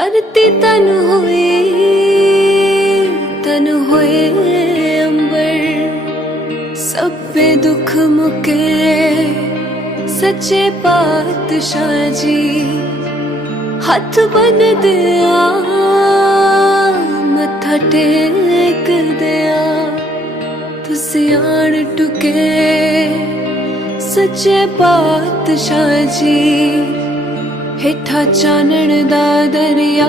धरती तन होए अंबर सब पे दुख मुके सच्चे पातशाह जी हथ बन दिया मत्था टेक दिया तुसी आन टुके सच्चे पातशाह जी हेठा चानण दा दरिया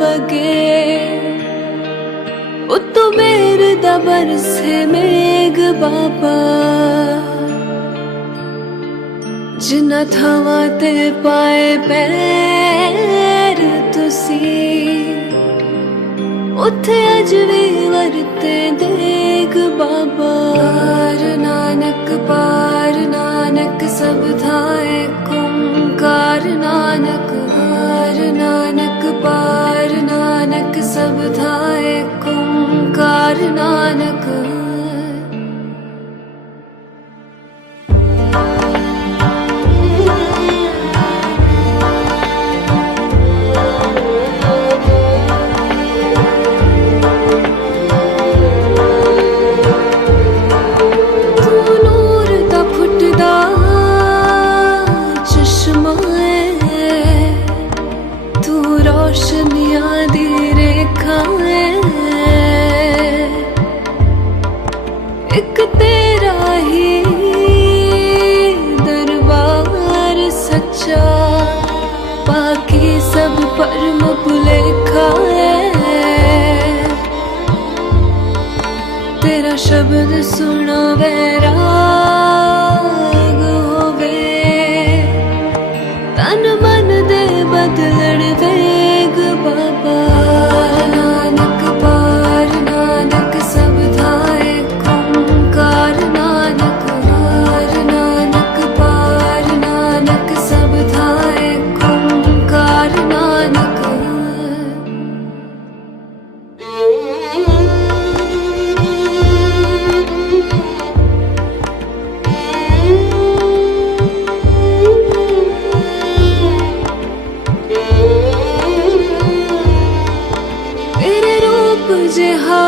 वगे उतो मेर दा बरसे मेघ बाबा जिन्ना थावां ते पाए पैर तुसी उथे अज भी वरते देग बाबा। पार नानक सब थाए कार नानक हार नानक पार नानक सब थाए कार नानक। एक तेरा ही दरबार सच्चा बाकी सब पर मुलेखा है तेरा शब्द सुना वैराग होवे तन मन दे बदलण वेग बाबा। नानक पार नानक सब थाए कार नानक हार नानक पार नानक सब थाए कार नानक। तेरे रूप जिहा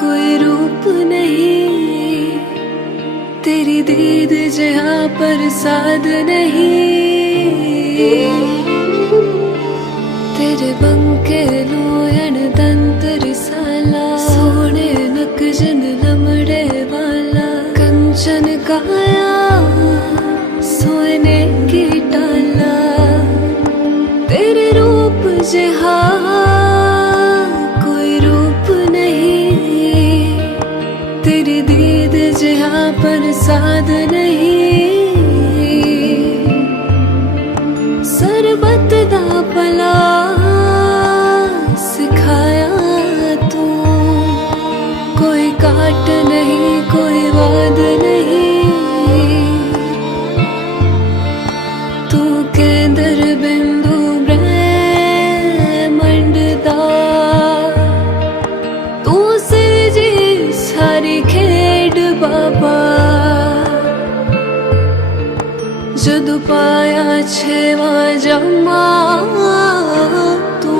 कोई रूप नहीं तेरी दीद जहाँ प्रसाद नहीं तेरे बंके लोयन दंत रिसाला सोने नक जन लमड़े वाला कंचन काया सोने की टाला तेरे रूप जहाँ कोई रूप नहीं तेरी दीद जहाँ प्रसाद नहीं सरबत दा भला सिखाया तू कोई काट नहीं कोई वाद नहीं तू केंद्र बिंदु ब्रह्मांड दा तू सिरजी सारी खेड बाबा। जदू पाया छेवा जमा तू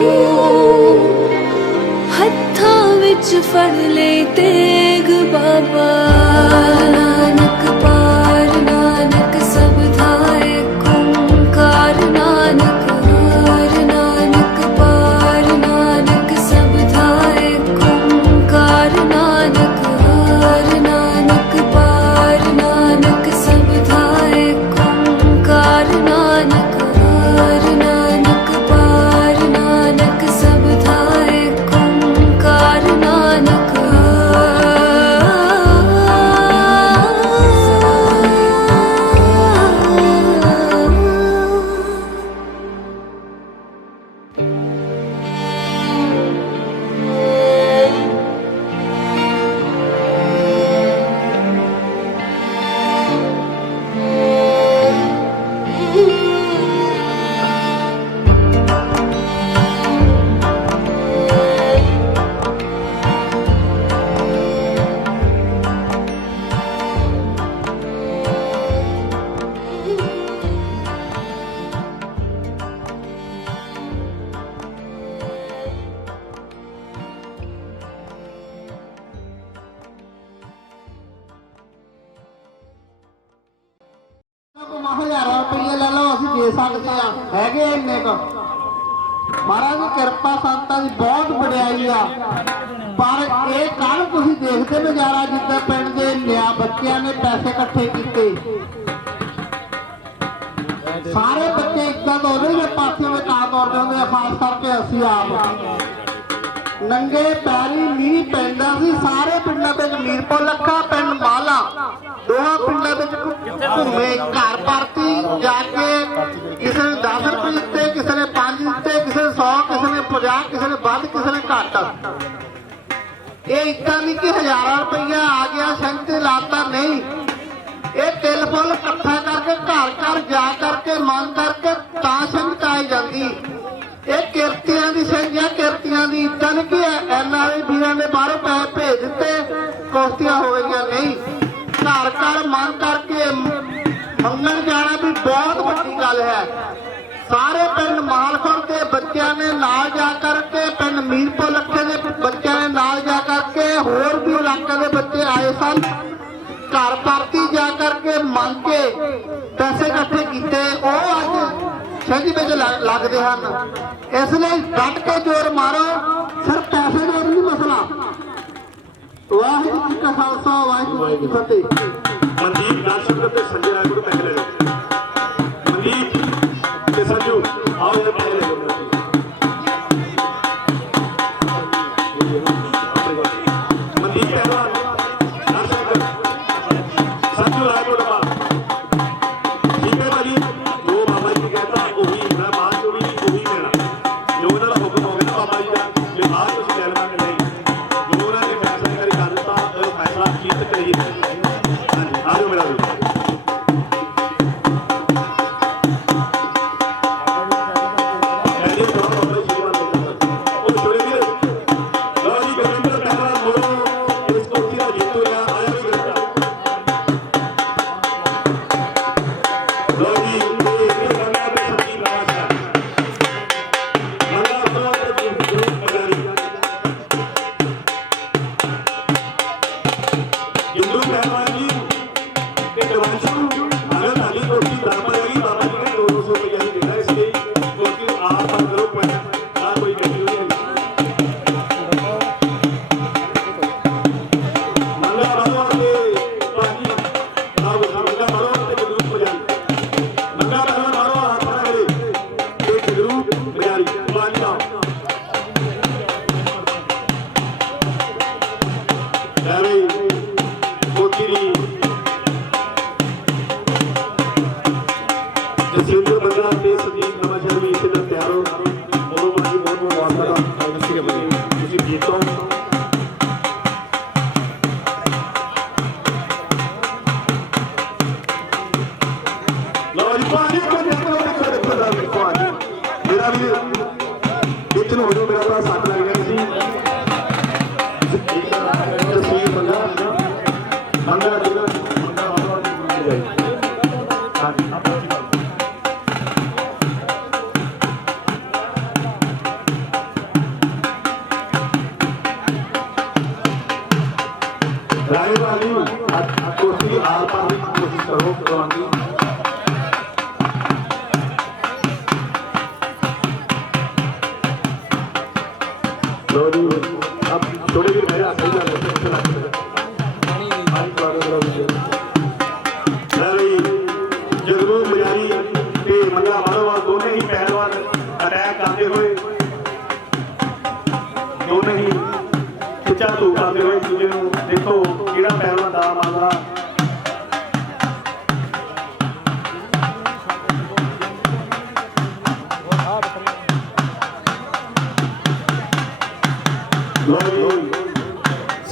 हत्था विच फड़ ले तेग बाबा। नानक पार नानक सब थाए कार नानक हार नानक पार नानक सब थाए कार नानक हार नानक पार नानक सब थाए कार नानक हार नानक पार नानक सब थाए कार नानक। सकते हैं, हैगे इन्ने क महाराज की कृपा संतां की बहुत वडियाई आ। पर ये कल तुसीं देखते नज़ारा जिद्दां पिंड दे लिया बच्चों ने पैसे इकट्ठे किए, सारे बच्चे इदा दौड़े जो पासे में का दौड़ते होंगे, खास करके असीं आप नंगे पैरी मीह पैंदा सी। सारे पिंडां विच मीरपुर लखा पिंड माला दोहां पिंडां विच घूमे, घर परती जाके किसी ने 10 रुपए दिते, किसी ने 5 दिते, किसी ने 100, किसी ने 50, किसी ने वध, किसी ने घट। ये इदा नहीं कि हज़ारां रुपया आ गया संघ ते लाता, नहीं। ये तिल फुल इकट्ठा करके घर घर जा करके मंग करके तां संघ काई जाती। ये किरतियां की संघ है, किरतियां की इदा नहीं कि NRI वीरां ने बाहरों पैसे भेज दिते कुश्तियां हो गई, नहीं। घर घर मंग करके मंगण जाना भी बहुत बड़ी गल है। सारे पिंड मालखुर के बच्चों ने नाल जा करके, पिंड मीरपुर लखे के बच्चों ने नाल जा करके, होर भी इलाके के बच्चे आए सन। घर परती जा करके मंग के पैसे इकट्ठे किए, वो अज छिंज विच लगते हैं। इसलिए डट के जोर मारो, सिर्फ पैसे जोर नहीं मसला। वाहिगुरू जी का खालसा, वाहिगुरू जी की फतेह। मनदीप नाथ ते संजय राय को पैसे ले लो। मनदीप ते संजू आओ ये पैसे ले लो। मनदीप पहलवान नाथ संजू राय को डबा ठीक है भाजी। जो बाबा जी कहता वही मैं बात चोरी वही लेना, जो उन्होंने हुक्म हो गया बाबा जी का लिहाज उस कहना कि नहीं, जो उन्होंने फैसला करी कर दिता तो फैसला कीत करिए। आजो मेरा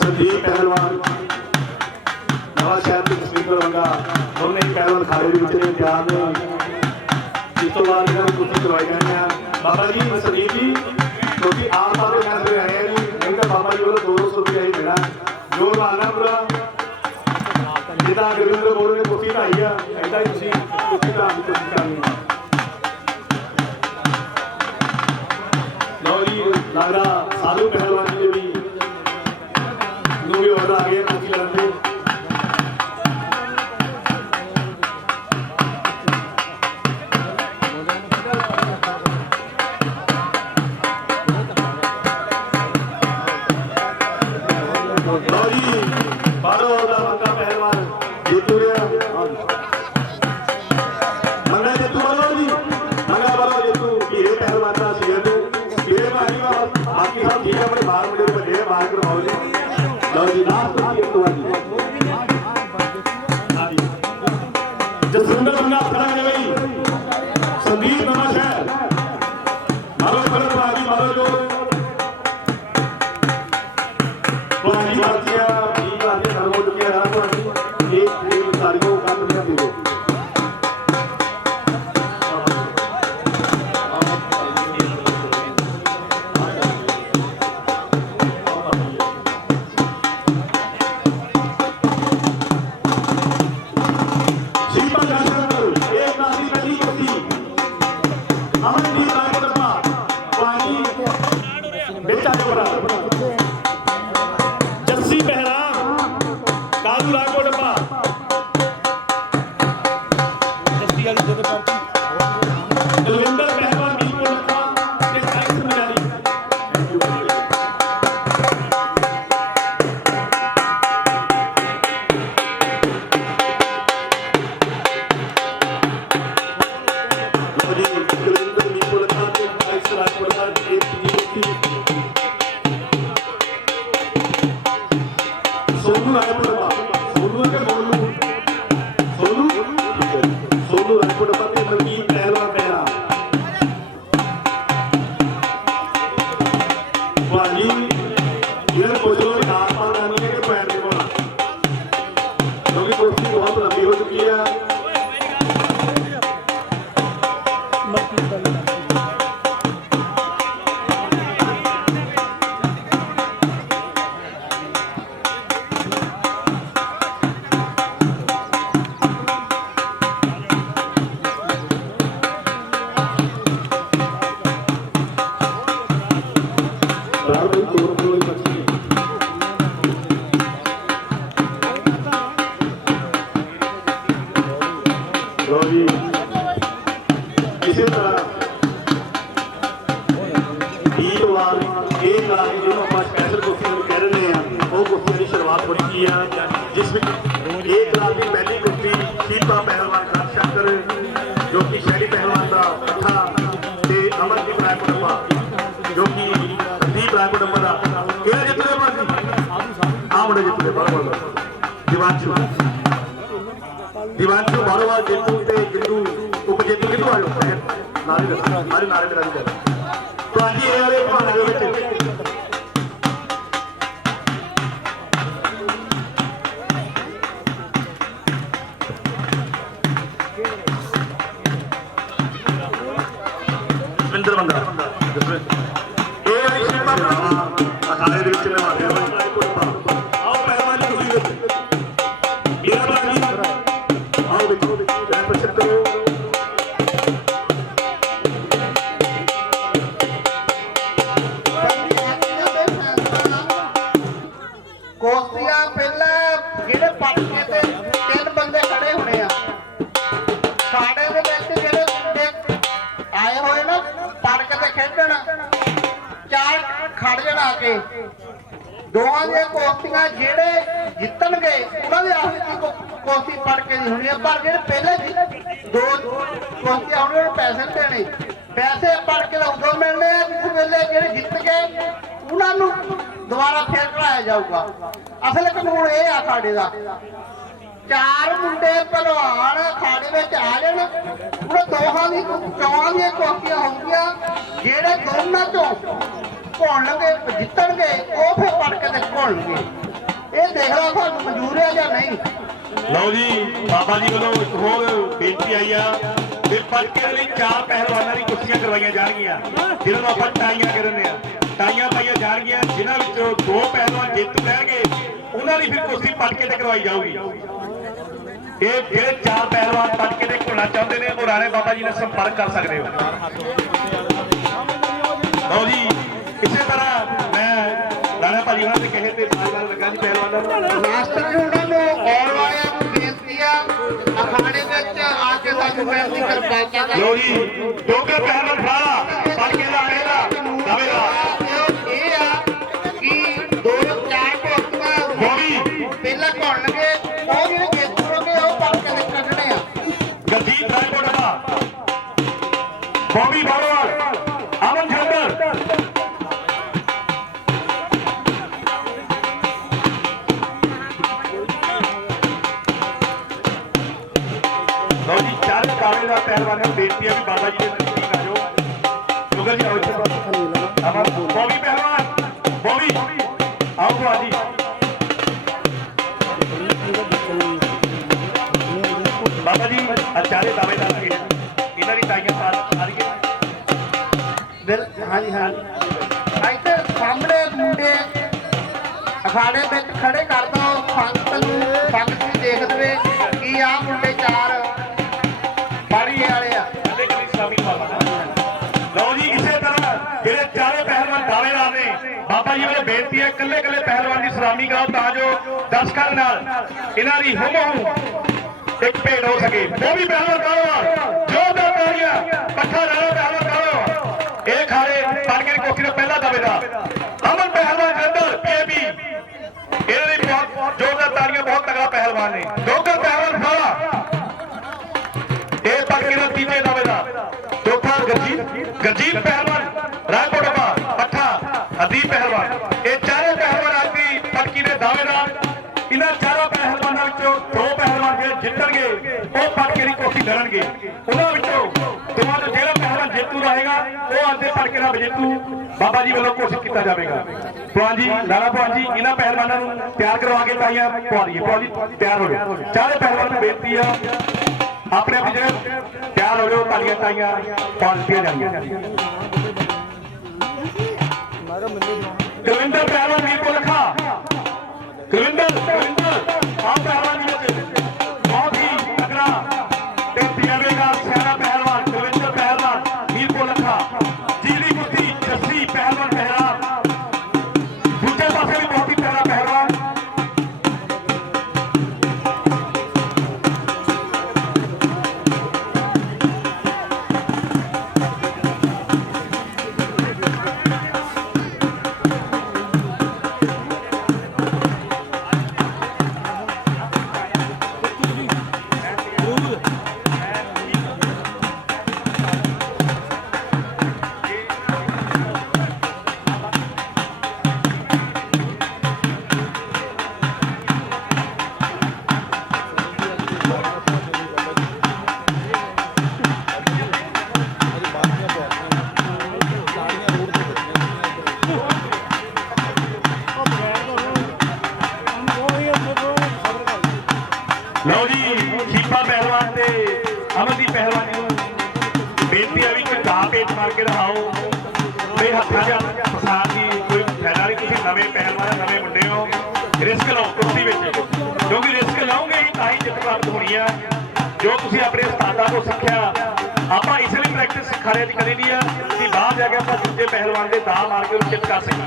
संदीप पहलवान नवा शहर के तस्वीर करवाऊंगा। दोनों ही पहलवान खाड़े भी चले तैयार ने। इस तो बाद कुछ करवाई गए हैं बाबा जी संदीप जी, क्योंकि आप वाले फैसले आए हैं नहीं तो बाबा जी को 200 रुपया ही देना जो माना पूरा जिदा गुरविंदर बोल ने कुछ ढाई है ऐसा ही तुम कुछ ढाई कोशिश करनी। लो जी लगता साधु पहलवान जी भी भी ऑर्डर आ गया कुछ लड़ते जी लास्ट एक बार जसविंदर बंगा खड़ा है भाई संदीप नवा शहर मारो कलर आगे मारो जो पुरानी भारतीय ठीक आगे नरमो चुके हैं एक तारीखों का दुनिया दे दो जस्सी पहरा कालू रागो डब्बा दलविंदर पहलवान मीरपुर लखा के साइंस मजारी दलविंदर मीरपुर लखा के साइंस राजपुर एक सोनू रायपुर सोनू के सोनू रायपुर के मलकीत पहलवान पहरा भाजी ये कुछ लोग नाम पाल आने के पैर के बोला क्योंकि कुश्ती बहुत लंबी हो चुकी है इसी तरह स्पेशल कुश्ती कह रहे हैं वो कुश्ती की शुरुआत हो चुकी है जिसमें एक लाख की पहली कुश्ती शीतला पहलवान शंकर जो कि शैली पहलवान का कथा ते अमरदीप रायपुर जो कि संदीप रायपुर का किहड़ा जितने बाजी आ मुंडे जितने दिवांशु बारोबार जेतू ते जिंदू उपजेतू कितों आयो नारे नारे नारे तो आज ये वाले भाने दे विच जसविंदर बंगा ये वाली शिल्पा अखाड़े दे विच निभाते होए आओ पहलवानी खुशी विच मेरा भाई आओ देखो प्रदर्शन करो ਕੋਸਤੀਆਂ ਪਹਿਲਾਂ ਜਿਹੜੇ ਪਟਕੇ ਤੇ ਤਿੰਨ ਬੰਦੇ ਖੜੇ ਹੋਣੇ ਆ ਸਾਡੇ ਦੇ ਵਿੱਚ ਜਿਹੜੇ ਮੁੰਡੇ ਆਏ ਹੋਏ ਨਾ ਪਟਕੇ ਤੇ ਖੇਡਣ ਚਾਰ ਖੜ ਜਾਣ ਆ ਕੇ ਦੋਵਾਂ ਦੀਆਂ ਕੋਸਤੀਆਂ ਜਿਹੜੇ ਜਿੱਤਣਗੇ ਉਹਨਾਂ ਦੇ ਆਖਰੀ ਕੋਸਤੀ ਪਟਕੇ ਦੀ ਹੋਣੀ ਆ ਪਰ ਜਿਹੜੇ ਪਹਿਲੇ ਦੋ ਕੋਸਤੀਆਂ ਹੋਣੀਆਂ ਉਹਨੂੰ ਪੈਸੇ ਨਹੀਂ ਦੇਣੇ ਪੈਸੇ ਪਟਕੇ ਦਾ ਉਦੋਂ ਮਿਲਣੇ ਆ ਜਿਸ ਵੇਲੇ ਜਿਹੜੇ ਜਿੱਤ ਗਏ ਉਹਨਾਂ ਨੂੰ ਦੁਬਾਰਾ ਫੇਰ ਕਰਾਇਆ ਜਾਊਗਾ ਅਸਲ ਕਾਨੂੰਨ ਇਹ ਆ ਸਾਡੇ ਦਾ ਚਾਰ ਮੁੰਡੇ ਪਹਿਲਵਾਨ ਅਖਾੜੇ ਵਿੱਚ ਆ ਜਾਣ ਉਹਨਾਂ ਦੋਹਾਂ ਦੀ ਚੌਹਾਂ ਦੀਆਂ ਕੋਸ਼ੀਆਂ ਹੋਣਗੀਆਂ ਜਿਹੜੇ ਦੋਨਾਂ ਚੋਂ ਘੁਲਣਗੇ ਜਿੱਤਣਗੇ ਉਹ ਫਿਰ ਪਟਕੇ ਤੇ ਘੁਲਣਗੇ ਇਹ ਦੇਖ ਲਓ ਤੁਹਾਨੂੰ ਮਨਜ਼ੂਰ ਹੈ ਜਾਂ ਨਹੀਂ ਲਓ ਜੀ ਬਾਬਾ ਜੀ ਵੱਲੋਂ ਇੱਕ ਹੋਰ ਬੇਨਤੀ ਆਈ ਆ ਤੇ ਪਟਕੇ ਲਈ ਚਾਰ ਪਹਿਲਵਾਨਾਂ ਦੀ ਕੁਸ਼ਤੀਆਂ ਕਰਵਾਈਆਂ ਜਾਣਗੀਆਂ ਜਿਹਨਾਂ ਨੂੰ ਆਪਾਂ ਟਾਈਆਂ ਕਹਿੰਦੇ ਆ ਟਾਈਆਂ ਪਾਈਆਂ ਜਾਣਗੀਆਂ ਜਿਨ੍ਹਾਂ ਵਿੱਚੋਂ ਦੋ ਪਹਿਲਵਾਨ ਜਿੱਤ ਲੈਣਗੇ ਉਹਨਾਂ ਦੀ ਫਿਰ ਕੁਸ਼ਤੀ ਪਟਕੇ ਤੇ ਕਰਵਾਈ ਜਾਊਗੀ ਇਹ ਜਿਹੜੇ ਚਾਰ ਪਹਿਲਵਾਨ ਪਟਕੇ ਤੇ ਘੁਲਣਾ ਚਾਹੁੰਦੇ ਨੇ ਉਹ ਰਾਣੇ ਬਾਬਾ ਜੀ ਨਾਲ ਸੰਪਰਕ ਕਰ ਸਕਦੇ ਹੋ ਲਓ ਜੀ ਇਸੇ ਤਰ੍ਹਾਂ ਮੈਂ ਰਾਣਾ ਭਾਜੀ ਉਹਨਾਂ ਦੇ ਕਹੇ ਤੇ ਬਾਰ-ਬਾਰ ਲੱਗਾ ਜੀ ਪਹਿਲਵਾਨਾਂ ਨੂੰ ਮਾਸਟਰ ਜੀ ਉਹਨਾਂ ਨੂੰ ਆਉਣ ਵਾਲਿਆਂ ਨੂੰ ਬੇਨਤੀ ਆ ਅਖਾੜੇ ਵਿੱਚ ਆ ਕੇ ਸਾਨੂੰ ਬੇਨਤੀ ਕਰਵਾਇਆ ਲਓ ਜੀ ਡੋਗਰ ਪਹਿਲਵਾਨ ਫੜਾ ਪਟਕੇ ਦਾ ਪਹਿਲਾ ਦਵੇਗਾ ਇਹ ਆ ਕਿ ਦੋ ਚਾਰ ਕੋਸਤੀਆਂ ਪਹਿਲਾਂ ਘੁਲਣਗੇ ਉਹ ਜਿਹੜੇ ਜਿੱਤਣਗੇ ਉਹ ਪਟਕੇ ਦੇ ਕੱਢਣੇ ਆ ਗਰਦੀਪ ਰਾਏਕੋਟ ਦਾ ਬੋਬੀ ਬਾਰੋਵਾਲ ਅਮਨ ਝੰਡਰ अमन बॉबी पहलवान बॉबी आओ तो आजी बाबा जी अचारे दावेदार के इन्हां दी ताईयां पा रही है हाँ जी हाँ जी ਇੱਥੇ ਸਾਹਮਣੇ ਮੁੰਡੇ ਅਖਾੜੇ ਵਿੱਚ ਖੜੇ ਕਰ ਦੋ ਸੰਗਤ ਵੀ ਦੇਖ ਦੇਵੇ ਕਿ ਆਹ ਮੁੰਡੇ ਚਾਰ ਬਾੜੀ ਵਾਲੇ ਆ कदे कभी शामिल होगा लो जी इसे तरह जेडे चारे पहलवान दावेदार ने बाबा जी वाले बेनती है कल्ले कल्ले पहलवान की सलामी कराओ ताजो दर्शकों नाल इन्हां दी हुम एक भेंट हो सके वो भी पहलवान करो जोरदार तालियां पट्ठा लाओ पहलवान करो एक खाले पानके की कोठी का पहला दावेदार अमन पहलवान जलंधर पीएबी इन्हां दी बहुत जोरदार तालियां बहुत तगड़ा पहलवान ने डोगर पहलवान फाला ये पानके का तीजे दावेदार चौथा गरजीत पहलवान रायकोटवा पट्ठा हदीप पहलवान ये चारों पहलवान आज की पटकी के दावेदार इन्होंने चारों पहलवानों दो पहलवान जो जितणगे वो पटके की कोठी लड़नगे उन्होंने तुम्हारा जो पहलवान जेतू रहेगा वो आते पटके का विजेतू बाबा जी वालों घोषित किया जाएगा भगवान जी लाला भगवान जी इन्होंने पहलवानों तैयार करवा के ताइयां पवा दिए भगवान जी तैयार हो जाओ चारों पहलवान को बेनती है अपने अपनी जगह तैयार हो जाओ तालियां ताइयां पा दी जाएंगी कुलविंदर पहलवान मीर को लिखा कुलविंदर आप पहलवान बहुत ही तगड़ा पीएबी का सियाना पहलवान कुलविंदर पहलवान मीर को लिखा जीली कुत्ती जस्सी पहलवान पहलवान दूसरे पासे भी बहुत ही प्यारा पहलवान लो जी शीपा पहलवान से अमनदीप पहलवान बेनती है भी कोई घाह पेट मार के रहाओ कोई हथा जा प्रसाद की कोई फायदा नहीं तुम नवे पहलवान नवे मुंडे हो रिस्क लो कुर्सी में क्योंकि रिस्क लाओगे ही ताही जित प्राप्त होनी है जो तुम अपने उस्तादा को सीखा आप इसलिए प्रैक्टिस सिखाने की करी नहीं है कि बाहर जाके आप दूजे पहलवान के दाह मार के चित कर सकें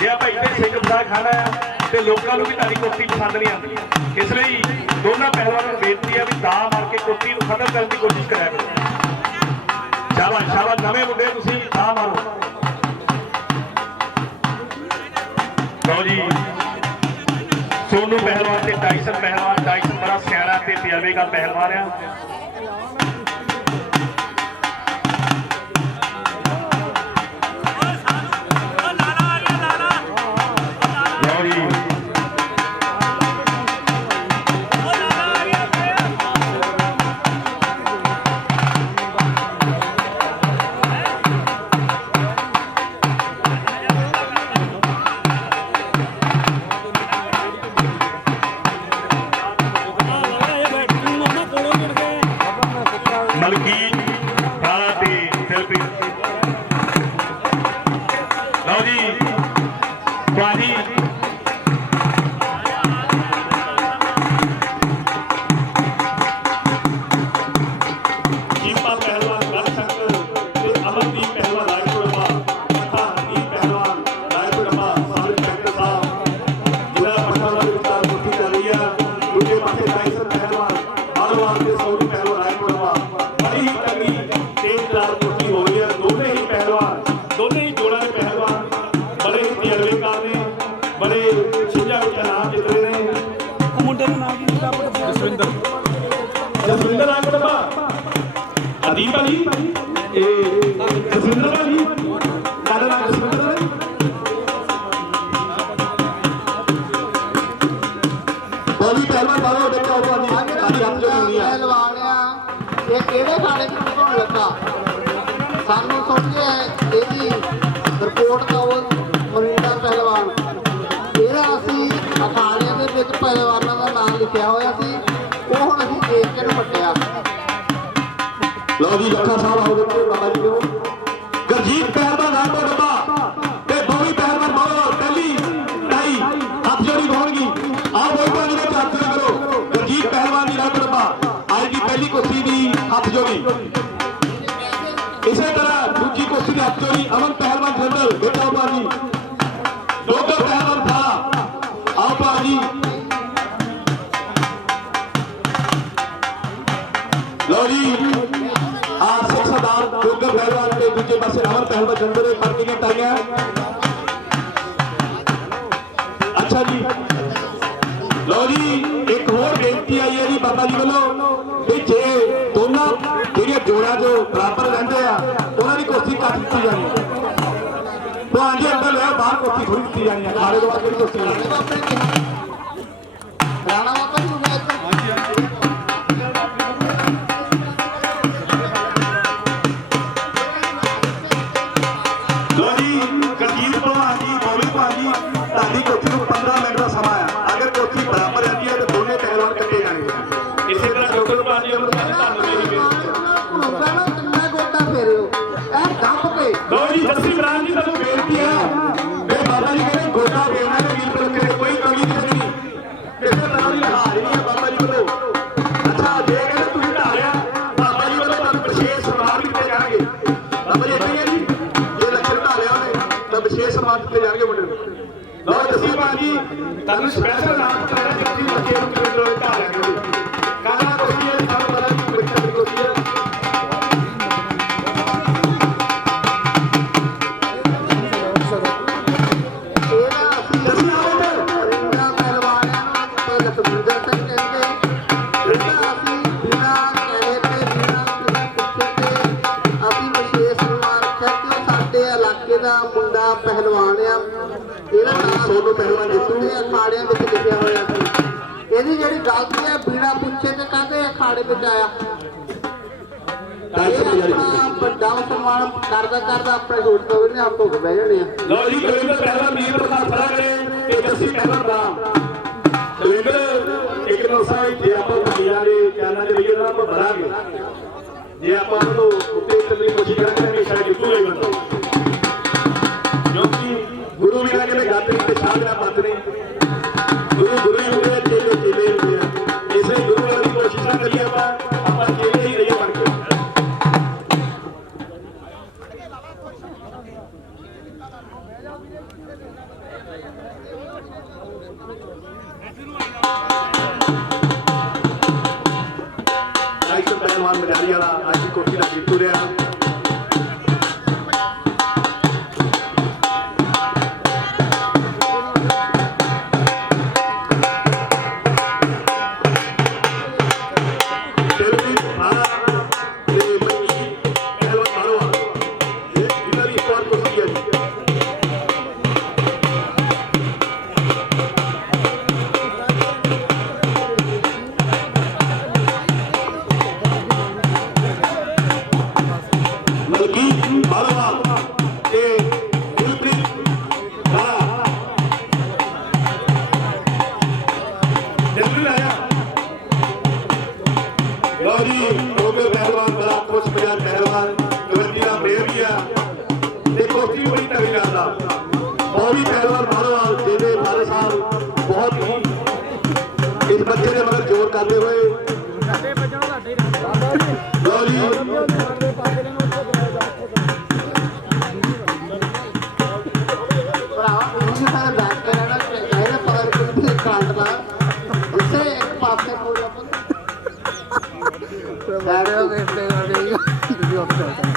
जे आप इतने सिंह बसा खाना है तो लोगों को भी तारी कुर्सी पसंद नहीं आती इसलिए दोनों पहलवानों को बेनती है भी दाह मार के कुर्सी को खत्म करने की कोशिश करा करो शाबाश शाबाश नवे मुंडे तुम दाह मारो लो जी सोनू पहलवान से टाइसन बड़ा सियाना ते तजर्बे का पहलवान है जसविंदर अदीप अली जसविंदर अली पहलवान किहड़े खाने च घुसण लगा सानू समझे ਇਹਦੀ ਰਿਪੋਰਟ ਦਿਓ ਮਰਿੰਡਾ ਪਹਿਲਵਾਨ। ਇਹਦਾ ਅਸੀਂ ਅਖਾੜਿਆਂ ਦੇ ਵਿੱਚ ਪਹਿਲਵਾਨਾਂ ਦਾ ਨਾਮ ਲਿਖਿਆ ਹੋਇਆ ਸੀ, ਉਹ ਹੁਣ ਅਸੀਂ ਦੇਖ ਕੇ ਨੂੰ ਵੱਟਿਆ। ਲਓ ਜੀ ਜੱਖਾ ਸਾਹਿਬ ਆਓ ਦੇਖੋ ਬਾਬਾ ਜੀ ਨੂੰ ਗੁਰਜੀਤ ਪਹਿਲਵਾਨ ਦਾ ਡੱਬਾ ਤੇ ਦੋਵੇਂ ਪਹਿਲਵਾਨ ਬੋਲੋ ਪਹਿਲੀ ਢਾਈ ਹੱਥ ਜੋੜੀ ਹੋਣਗੀ। ਆਓ ਬੋਲੋ ਜੀ ਵਿੱਚ ਹੱਥ ਜੋੜੀ ਕਰੋ। ਗੁਰਜੀਤ ਪਹਿਲਵਾਨ ਦੀ ਰੱਬ ਡੱਬਾ ਅੱਜ ਦੀ ਪਹਿਲੀ ਕੁਸ਼ਤੀ ਦੀ ਹੱਥ ਜੋੜੀ। ਇਸੇ ਤਰ੍ਹਾਂ ਦੂਜੀ ਕੁਸ਼ਤੀ ਦੀ ਹੱਥ ਜੋੜੀ ਅਮਨ ਪਹਿਲਵਾਨ ਜੰਡਲ ਵਿੱਚ ਆਓ ਬਾਜੀ ਦੋਗਰ ਪਹਿਲਵਾਨ ਥਾ ਆਓ ਬਾਜੀ। ਲਓ ਜੀ ਸਿੱਖ ਸਰਦਾਰ ਦੋਗਰ ਪਹਿਲਵਾਨ ਤੇ ਦੂਜੇ ਪਾਸੇ ਅਮਨ ਪਹਿਲਵਾਨ ਜੰਡਲ ਦੇ ਫਰਕ ਦੀਆਂ ਟਾਈਆਂ। ਅੱਛਾ ਜੀ ਲਓ ਜੀ ਇੱਕ ਹੋਰ ਬੇਨਤੀ ਆਈ ਹੈ ਜੀ ਬਾਬਾ ਜੀ ਵੱਲੋਂ ਵੀ ਜੇ ਦੋਨਾਂ ਜਿਹੜੀਆਂ ਜੋੜਾਂ ਜੋ ਬਰਾਬਰ ਰਹਿੰਦੇ ਆ ਉਹਨਾਂ ਦੀ ਕੁਸ਼ਤੀ ਕੱਟ ਦਿੱਤੀ ਜਾਣੀ ਭਾਂ ਜੀ ਅੰਦਰ ਲੈ ਬਾਹਰ ਕੁਸ਼ਤੀ ਥੋੜੀ ਦਿੱਤੀ ਜਾਣੀ ਆ ਖਾੜੇ ਤੋਂ ਬਾਅਦ ਕਿਹੜੀ ਕੁਸ਼ਤੀ ਹੋਣੀ ਰਾਣਾ ਬਾਬਾ ਜੀ ਨੂੰ ਲੋ ਜੀ ਗੁਰਜੀਤ ਭਲਵਾਨ ਜੀ ਬੋਲੀ ਭਾਜੀ ਤੁਹਾਡੀ ਕੁਸ਼ਤੀ ਨੂੰ 15 ਮਿੰਟ ਦਾ ਸਮਾਂ ਆ। ਅਗਰ ਕੁਸ਼ਤੀ ਬਰਾਬਰ ਰਹਿੰਦੀ ਹੈ ਤਾਂ ਦੋਨੇ ਪਹਿਲਵਾਨ ਕੱਟੇ ਜਾਣਗੇ। ਇਸੇ ਤਰ੍ਹਾਂ ਜੋਗਲ ਭਾਜੀ ਵੱਲੋਂ ਤੁਹਾਨੂੰ ਮੇਰੀ ਬੇਨਤੀ ਕਿੰਨਾ ਗੋਟਾ ਫੇਰਿਓ ਇਹ ਦੱਬ ਕੇ। ਲੋ ਜੀ ਜੱਸੀ ਬਰਾਨ ਜੀ ਤੁਹਾਨੂੰ ਬੇਨਤੀ ਹੈ ਕਿ ਬਾਬਾ ਜੀ ਕਹਿੰਦੇ ਗੋਟਾ ਫੇਰਨਾ ਤੇ ਵੀਰ ਬਣ ਕੇ ਕੋਈ ਕਮੀ ਨਹੀਂ ਕਿਸੇ ਤਰ੍ਹਾਂ ਦੀ ਹਾਰ ਨਹੀਂ ਹੈ ਬਾਬਾ ਜੀ ਵੱਲੋਂ। ਅੱਛਾ ਜੇ ਕਹਿੰਦੇ ਤੁਸੀਂ ਢਾਲਿਆ ਬਾਬਾ ਜੀ ਵੱਲੋਂ ਤੁਹਾਨੂੰ ਵਿਸ਼ੇਸ਼ ਸਨਮਾਨ ਦਿੱਤੇ ਜਾਣਗੇ। ਬਾਬਾ ਜੀ ਇੱਥੇ ਹੀ ਹੈ ਜੀ ਜੇ ਲੱਖਰ ਢਾਲਿਆ ਉਹਨੇ ਤਾਂ ਵਿਸ਼ੇਸ਼ ਸਨਮਾਨ ਦਿੱਤੇ ਜਾਣਗੇ ਮੁੰਡੇ ਨੂੰ। ਲੋ ਜੱਸੀ ਬਰਾਨ ਜੀ ਤੁਹਾਨੂੰ ਸਪੈਸ਼ਲ ਨਾਮ ਦਿੱਤਾ ਹੈ ਕਿ ਤੁਸੀਂ ਬੱਚੇ ਨੂੰ ਕਿਵੇਂ ਲੋਕ ਢਾਲਿਆ ਕਰੋ। ਕਾਹਦਾ ਕੁਸ਼ਤੀ ਹੈ ਸਾਨੂੰ ਪਤਾ ਨਹੀਂ ਬੱਚਾ ਦੀ ਕੁਸ਼ਤੀ ਹੈ। ਮੁੰਡਾ ਪਹਿਲਵਾਨ ਆ, ਇਹਦਾ ਨਾਮ ਸੋਨੂ ਪਹਿਲਵਾਨ ਜਿੱਤੂ ਦੇ ਅਖਾੜਿਆਂ ਵਿੱਚ ਲਿਖਿਆ ਹੋਇਆ ਸੀ। ਇਹਦੀ ਜਿਹੜੀ ਗਲਤੀ ਹੈ ਬਿਨਾ ਪੁੱਛੇ ਤੇ ਕਹਿੰਦੇ ਅਖਾੜੇ ਵਿੱਚ ਆਇਆ। ਆਪਣਾ ਵੱਡਾ ਸਨਮਾਨ ਕਰਦਾ ਆਪਣੇ ਛੋਟ ਤੋਂ ਵੀ ਆਪ ਭੁੱਖ ਬਹਿ ਜਾਣੇ ਆ। ਲਓ ਜੀ ਦਵਿੰਦਰ ਪਹਿਲਵਾਨ ਵੀਰ ਪ੍ਰਸਾਦ ਖੜਾ ਕਰੇ ਤੇ ਜੱਸੀ ਪਹਿਲਵਾਨ ਰਾਮ ਦਵਿੰਦਰ ਇੱਕ ਨੋਸਾ ਜੇ ਆਪਾਂ ਵਕੀਲਾਂ ਦੇ ਚੈਨਲ ਦੇ ਵੀਡੀਓ ਨਾਲ ਆਪਾਂ ਬਣਾਂਗੇ ਜੇ ਆਪਾਂ ਉਹਨੂੰ ਉੱਤੇ ਚੱਲਣੀ ਕੋਸ਼ਿਸ਼ ਕਰਾਂਗੇ ਹਮੇਸ਼ਾ ਜਿੱਤੂ ਹੀ ਬਣਦਾ ਕਿਉਂਕਿ ਗੁਰੂ ਵੀ ਕਹਿੰਦੇ ਗੱਲ ਤੇ ਸ਼ਾਹ ਦਾ ਮਤ ਨਹੀਂ ਗੁਰੂ ਹੀ ਹੁੰਦੇ ਆ ਚੇਲੇ ਹੁੰਦੇ ਆ। ਇਸੇ ਗੁਰੂ ਵਾਲੀ ਕੋਸ਼ਿਸ਼ਾਂ ਕਰੀਏ ਆਪਾਂ ਚੇਲੇ ਹੀ ਰਹੀਏ ਬਣ ਕੇ। ਪਹਿਲਵਾਨ ਮਜਾਰੀ ਵਾਲਾ ਅੱਜ ਦੀ ਕੋਠੀ ਦਾ ਜੀਤੂ ਰਿਹਾ। इस बच्चे ने मगर जोर करते हुए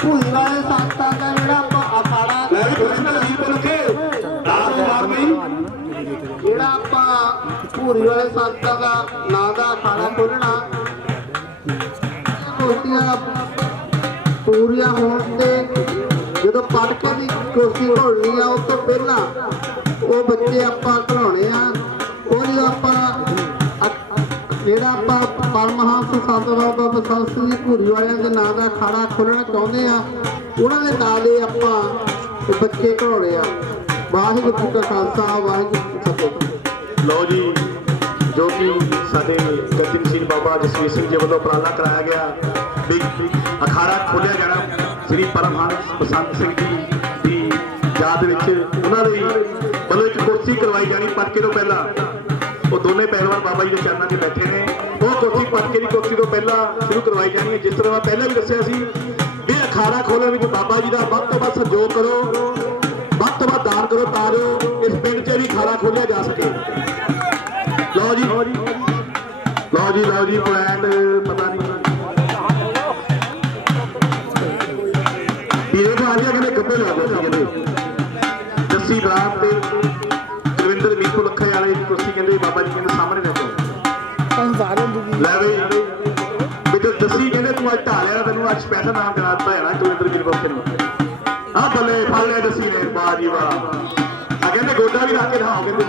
ਭੂਰੀ ਵਾਲੇ ਸੰਤਾਂ ਦਾ ਜਿਹੜਾ ਅਖਾੜਾ ਜਿਹੜਾ ਆਪਾਂ ਭੂਰੀ ਵਾਲੇ ਸੰਤਾਂ ਦਾ ਨਾਂ ਦਾ ਅਖਾੜਾ ਖੋਲ੍ਹਣਾ ਕੁਸ਼ਤੀਆਂ ਪੂਰੀਆਂ ਹੋਣ ਤੇ ਜਦੋਂ ਪੜਕੇ ਦੀ ਕੁਸ਼ਤੀ ਘੋਲਣੀ ਆ ਉਸ ਤੋਂ ਪਹਿਲਾਂ ਉਹ ਬੱਚੇ ਆਪਾਂ ਘਲਾਉਣੇ ਆ। ਉਹਦੀ ਆਪਾਂ ਜਿਹੜਾ ਆਪਾਂ ਪਰਮਹੰਸ ਸੰਤ ਬਾਬਾ ਬਸੰਤ ਸਿੰਘ ਭੂਰੀ ਵਾਲਿਆਂ ਦੇ ਨਾਂ ਦਾ ਅਖਾੜਾ ਖੋਲ੍ਹਣਾ ਚਾਹੁੰਦੇ ਆ। ਉਹਨਾਂ ਦੇ ਨਾਂ ਦੇ ਆਪਾਂ ਤੇ ਬੱਚੇ ਘੋੜੇ ਆ। ਵਾਹਿਗੁਰੂ ਜੀ ਕਾ ਖਾਲਸਾ ਵਾਹਿਗੁਰੂ ਜੀ ਕੀ ਫਤਿਹ। ਲਓ ਜੀ, ਜੋ ਕਿ ਸਾਡੇ ਗੱਜਣ ਸਿੰਘ ਬਾਬਾ ਜਸਵੀਰ ਸਿੰਘ ਜੀ ਵੱਲੋਂ ਉਪਰਾਲਾ ਕਰਾਇਆ ਗਿਆ ਵੀ ਅਖਾੜਾ ਖੋਲ੍ਹਿਆ ਜਾਣਾ ਸ੍ਰੀ ਪਰਮਹੰਸ ਬਸੰਤ ਸਿੰਘ ਜੀ ਦੀ ਯਾਦ ਵਿੱਚ ਉਹਨਾਂ ਦੇ ਵੱਲੋਂ ਇੱਕ ਕੁਰਸੀ ਕਰਵਾਈ ਜਾਣੀ ਪਟਕੇ ਤੋਂ ਪਹਿਲਾਂ। ਉਹ ਦੋਨੇ ਪਹਿਲਵਾਨ ਬਾਬਾ ਜੀ ਦੇ ਚਰਨਾਂ 'ਤੇ ਬੈਠੇ ਨੇ। ਉਹ ਕੁਰਸੀ ਪਟਕੇ ਦੀ ਕੁਰਸੀ ਤੋਂ ਪਹਿਲਾਂ ਸ਼ੁਰੂ ਕਰਵਾਈ ਜਾਣੀ ਹੈ। ਜਿਸ ਤਰ੍ਹਾਂ ਮੈਂ ਪਹਿਲਾਂ ਵੀ ਦੱਸਿਆ ਸੀ ਵੀ ਅਖਾੜਾ ਖੋਲ੍ਹਣ ਵਿੱਚ ਬਾਬਾ ਜੀ ਦਾ ਵੱਧ ਤੋਂ ਵੱਧ ਸਹਿਯੋਗ ਕਰੋ, ਵੱਧ ਤੋਂ ਵੱਧ ਦਾਨ ਕਰੋ ਤਾਂ ਜੋ ਇਸ ਪਿੰਡ 'ਚ ਵੀ ਅਖਾੜਾ ਖੋਲ੍ਹਿਆ ਜਾ ਸਕੇ। ਲਓ ਜੀ ਪੁਆਇੰਟ ਪਤਾ ਨਹੀਂ ਪੀਰੇ ਤੋਂ ਆ ਗਿਆ ਕਹਿੰਦੇ ਗੱਬੇ ਲਾ ਦੋ ਸੀ ਕਹਿੰਦੇ ਜੱਸੀ ਬਰਾਤ ਤੇ ਕੁਲਵਿੰਦਰ ਮੀਕੂ ਲੱਖੇ ਵਾਲੇ ਦੀ ਕੁਰਸੀ ਕਹਿੰਦੇ ਬਾਬਾ ਜੀ ਕਹਿੰਦੇ ਸਾਹਮਣੇ ਰੱਖੋ। ਲੈ ਬਈ ਬਿੱਟੂ ਜੱਸੀ ਕਹਿੰਦੇ ਤੂੰ ਅੱਜ ਢਾਲਿਆ ਤੈਨੂੰ ਅੱਜ ਸਪੈਸ਼ਲ ਨਾਮ ਦੇਣਾ ਹੈ ਕੁਲਵਿੰਦਰ ਮੀਕੂ ਨੂੰ। ਆਹ ਬੱਲੇ ਫੜ ਲਿਆ ਜੱਸੀ ਨੇ ਵਾਹ ਜੀ ਵਾਹ। ਆ ਕਹਿੰਦੇ ਗੋਡਾ ਵੀ ਰੱਖ ਕੇ ਦਿਖਾਓ ਕਹਿੰਦੇ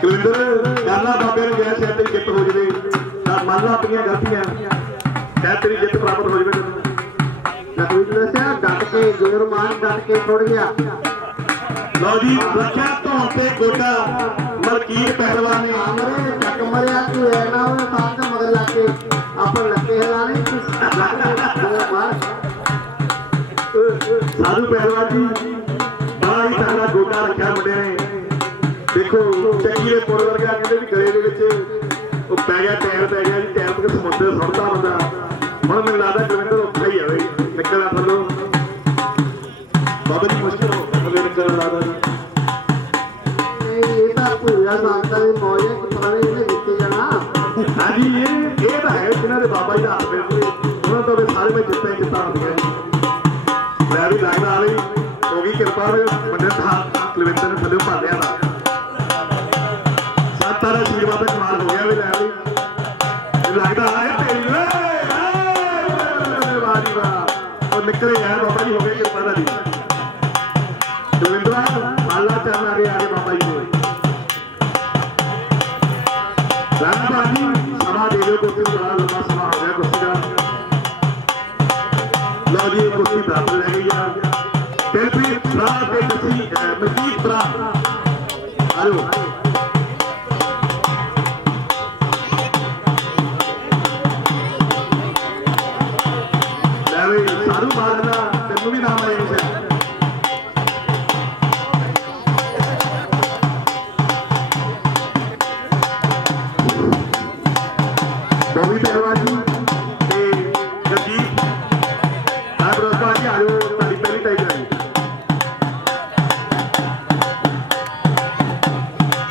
ਕੁਲਵਿੰਦਰ ਗਾਲਾ ਬਾਬੇ ਨੂੰ ਜੈ ਸਿਰ ਤੇ ਜਿੱਤ ਹੋ ਜਵੇ ਤਾਂ ਮੰਨ ਲਾ ਆਪਣੀਆਂ ਗਲਤੀਆਂ ਕਹਿ ਤੇਰੀ ਜਿੱਤ ਪ੍ਰਾਪਤ ਹੋ ਜਵੇ ਤੈਨੂੰ। ਲਖਵੀਰ ਦੱਸਿਆ ਡਟ ਕੇ ਜ਼ੋਰ ਮਾਰ ਡਟ ਕੇ ਥੋੜ ਗਿਆ। ਲਓ ਜੀ ਰੱਖਿਆ ਧੌਣ ਤੇ ਗੋਡਾ ਮਲਕੀਤ ਪਹਿਲਵਾਨ ਨੇ ਆਮਰੇ ਚੱਕ ਮਰਿਆ ਕਿ ਐ ਨਾ ਹੋਵੇ ਸਾਥ ਦੇ ਮਗਰ ਲੱਗ ਕੇ ਆਪਾਂ ਲੱਗੇ ਹਲਾਣੇ ਜ਼ੋਰ ਮਾਰ। ਸਾਧੂ ਪਹਿਲਵਾਨ ਜੀ ਬੜਾ ਹੀ ਤਗੜਾ ਗੋਡਾ ਰੱਖਿਆ ਮੁੰਡੇ ਨੇ। ਦੇਖੋ ਚੱਕੀ ਦੇ ਪੁਰ ਵਰਗਾ ਕਹਿੰਦੇ ਵੀ ਗਲੇ ਦੇ ਵਿੱਚ ਉਹ ਪੈ ਗਿਆ ਟਾਇਰ ਪੈ ਗਿਆ ਜੀ। ਟਾਇਰ ਤੇ ਸਮੁੰਦਰ ਸੁੱਟਦਾ ਬੰਦਾ। ਹੁਣ ਮੈਨੂੰ ਲੱਗਦਾ ਕੁਲਵਿੰਦਰ ਉੱਥੇ ਹੀ ਆ ਬਈ ਨਿਕਲਣਾ ਥੱਲੋਂ ਬਾਬਾ ਜੀ ਮੁਸ਼ਕਿਲ ਹੋ ਥੱਲੇ ਨਿਕਲਣ ਲੱਗਦਾ ਜੀ। ਇਹ ਤਾਂ ਪੂਰਾ ਸੰਤਾਂ ਦੀ ਮੌਜ ਹੈ ਕਿ ਪਤਾ ਨਹੀਂ ਇਹਨੇ ਜਿੱਤੇ ਜਾਣਾ। ਹਾਂਜੀ ਇਹ ਤਾਂ ਹੈ ਜਿਹਨਾਂ ਦੇ ਬਾਬਾ ਜੀ ਦਾ ਹੱਥ ਫੇਰਦੇ ਉਹਨਾਂ ਤੋਂ ਵੀ ਸਾਰੇ ਵਿੱਚ ਜਿੱਤਾਂ ਹੀ ਜਿੱਤਾਂ ਹੁੰਦੀਆਂ ਜੀ। ਮੈਂ ਵੀ ਲੱਗਦਾ ਆ ਵੀ ਹੋ ਗਈ ਕਿਰਪਾ ਮੁੰਡੇ ਦਾ ਕੁਲਵਿੰਦਰ ਨੇ ਥੱਲੇ ਭਰ ਲਿਆ ਦਾ ਸੱਤ ਤਾਰਾ ਆਸ਼ੀਰਵਾਦ ਦਾ ਕਮਾਲ ਹੋ ਗਿਆ ਵੀ ਲੈ ਵੀ ਲੱਗਦਾ ਆਇਆ ਤੇਰੀ ਵਾਹ ਜੀ ਵਾਹ। ਉਹ ਨਿਕਲੇ ਯਾਰ ਬਾਬਾ ਜੀ ਹੋ ਗਏ ਕਿਰਪਾ ਦਾ ਜੀ। ਕੁਲਵਿੰਦਰਾ ਆਲਾ ਚਰਨ ਆ ਗਏ ਬਾਬਾ ਜੀ ਦੇ ਰਾਣਾ ਬਾਜੀ ਸਮਾਂ ਦੇ ਦਿਓ ਕੁਰਸੀ ਨੂੰ। ਬੜਾ ਲੰਬਾ ਸਮਾਂ ਹੋ ਗਿਆ ਕੁਰਸੀ ਦਾ। ਲਓ ਜੀ ਕੁਰਸੀ ਪ੍ਰਾਪਤ ਰਹਿ ਗਈ ਆ। ਦਿਲਪ੍ਰੀਤ ਭਰਾ ਤੇ ਜੱਸੀ ਮਨਜੀਤ ਭਰਾ ਆਜੋ। ਲੈ ਵੀ ਸਾਰੂ ਬਾਦਲਾ ਤੈਨੂੰ ਵੀ ਨਾਮ ਆਇਆ ਸੀ। ਬੋਵੀ ਪਹਿਲਵਾਨ ਜੀ ਤੇ ਜਗਜੀਤ ਆਬਰੋਪਾ ਜੀ ਆਜੋ ਤੁਹਾਡੀ ਪਹਿਲੀ ਟਾਈ ਕਰਾਈ।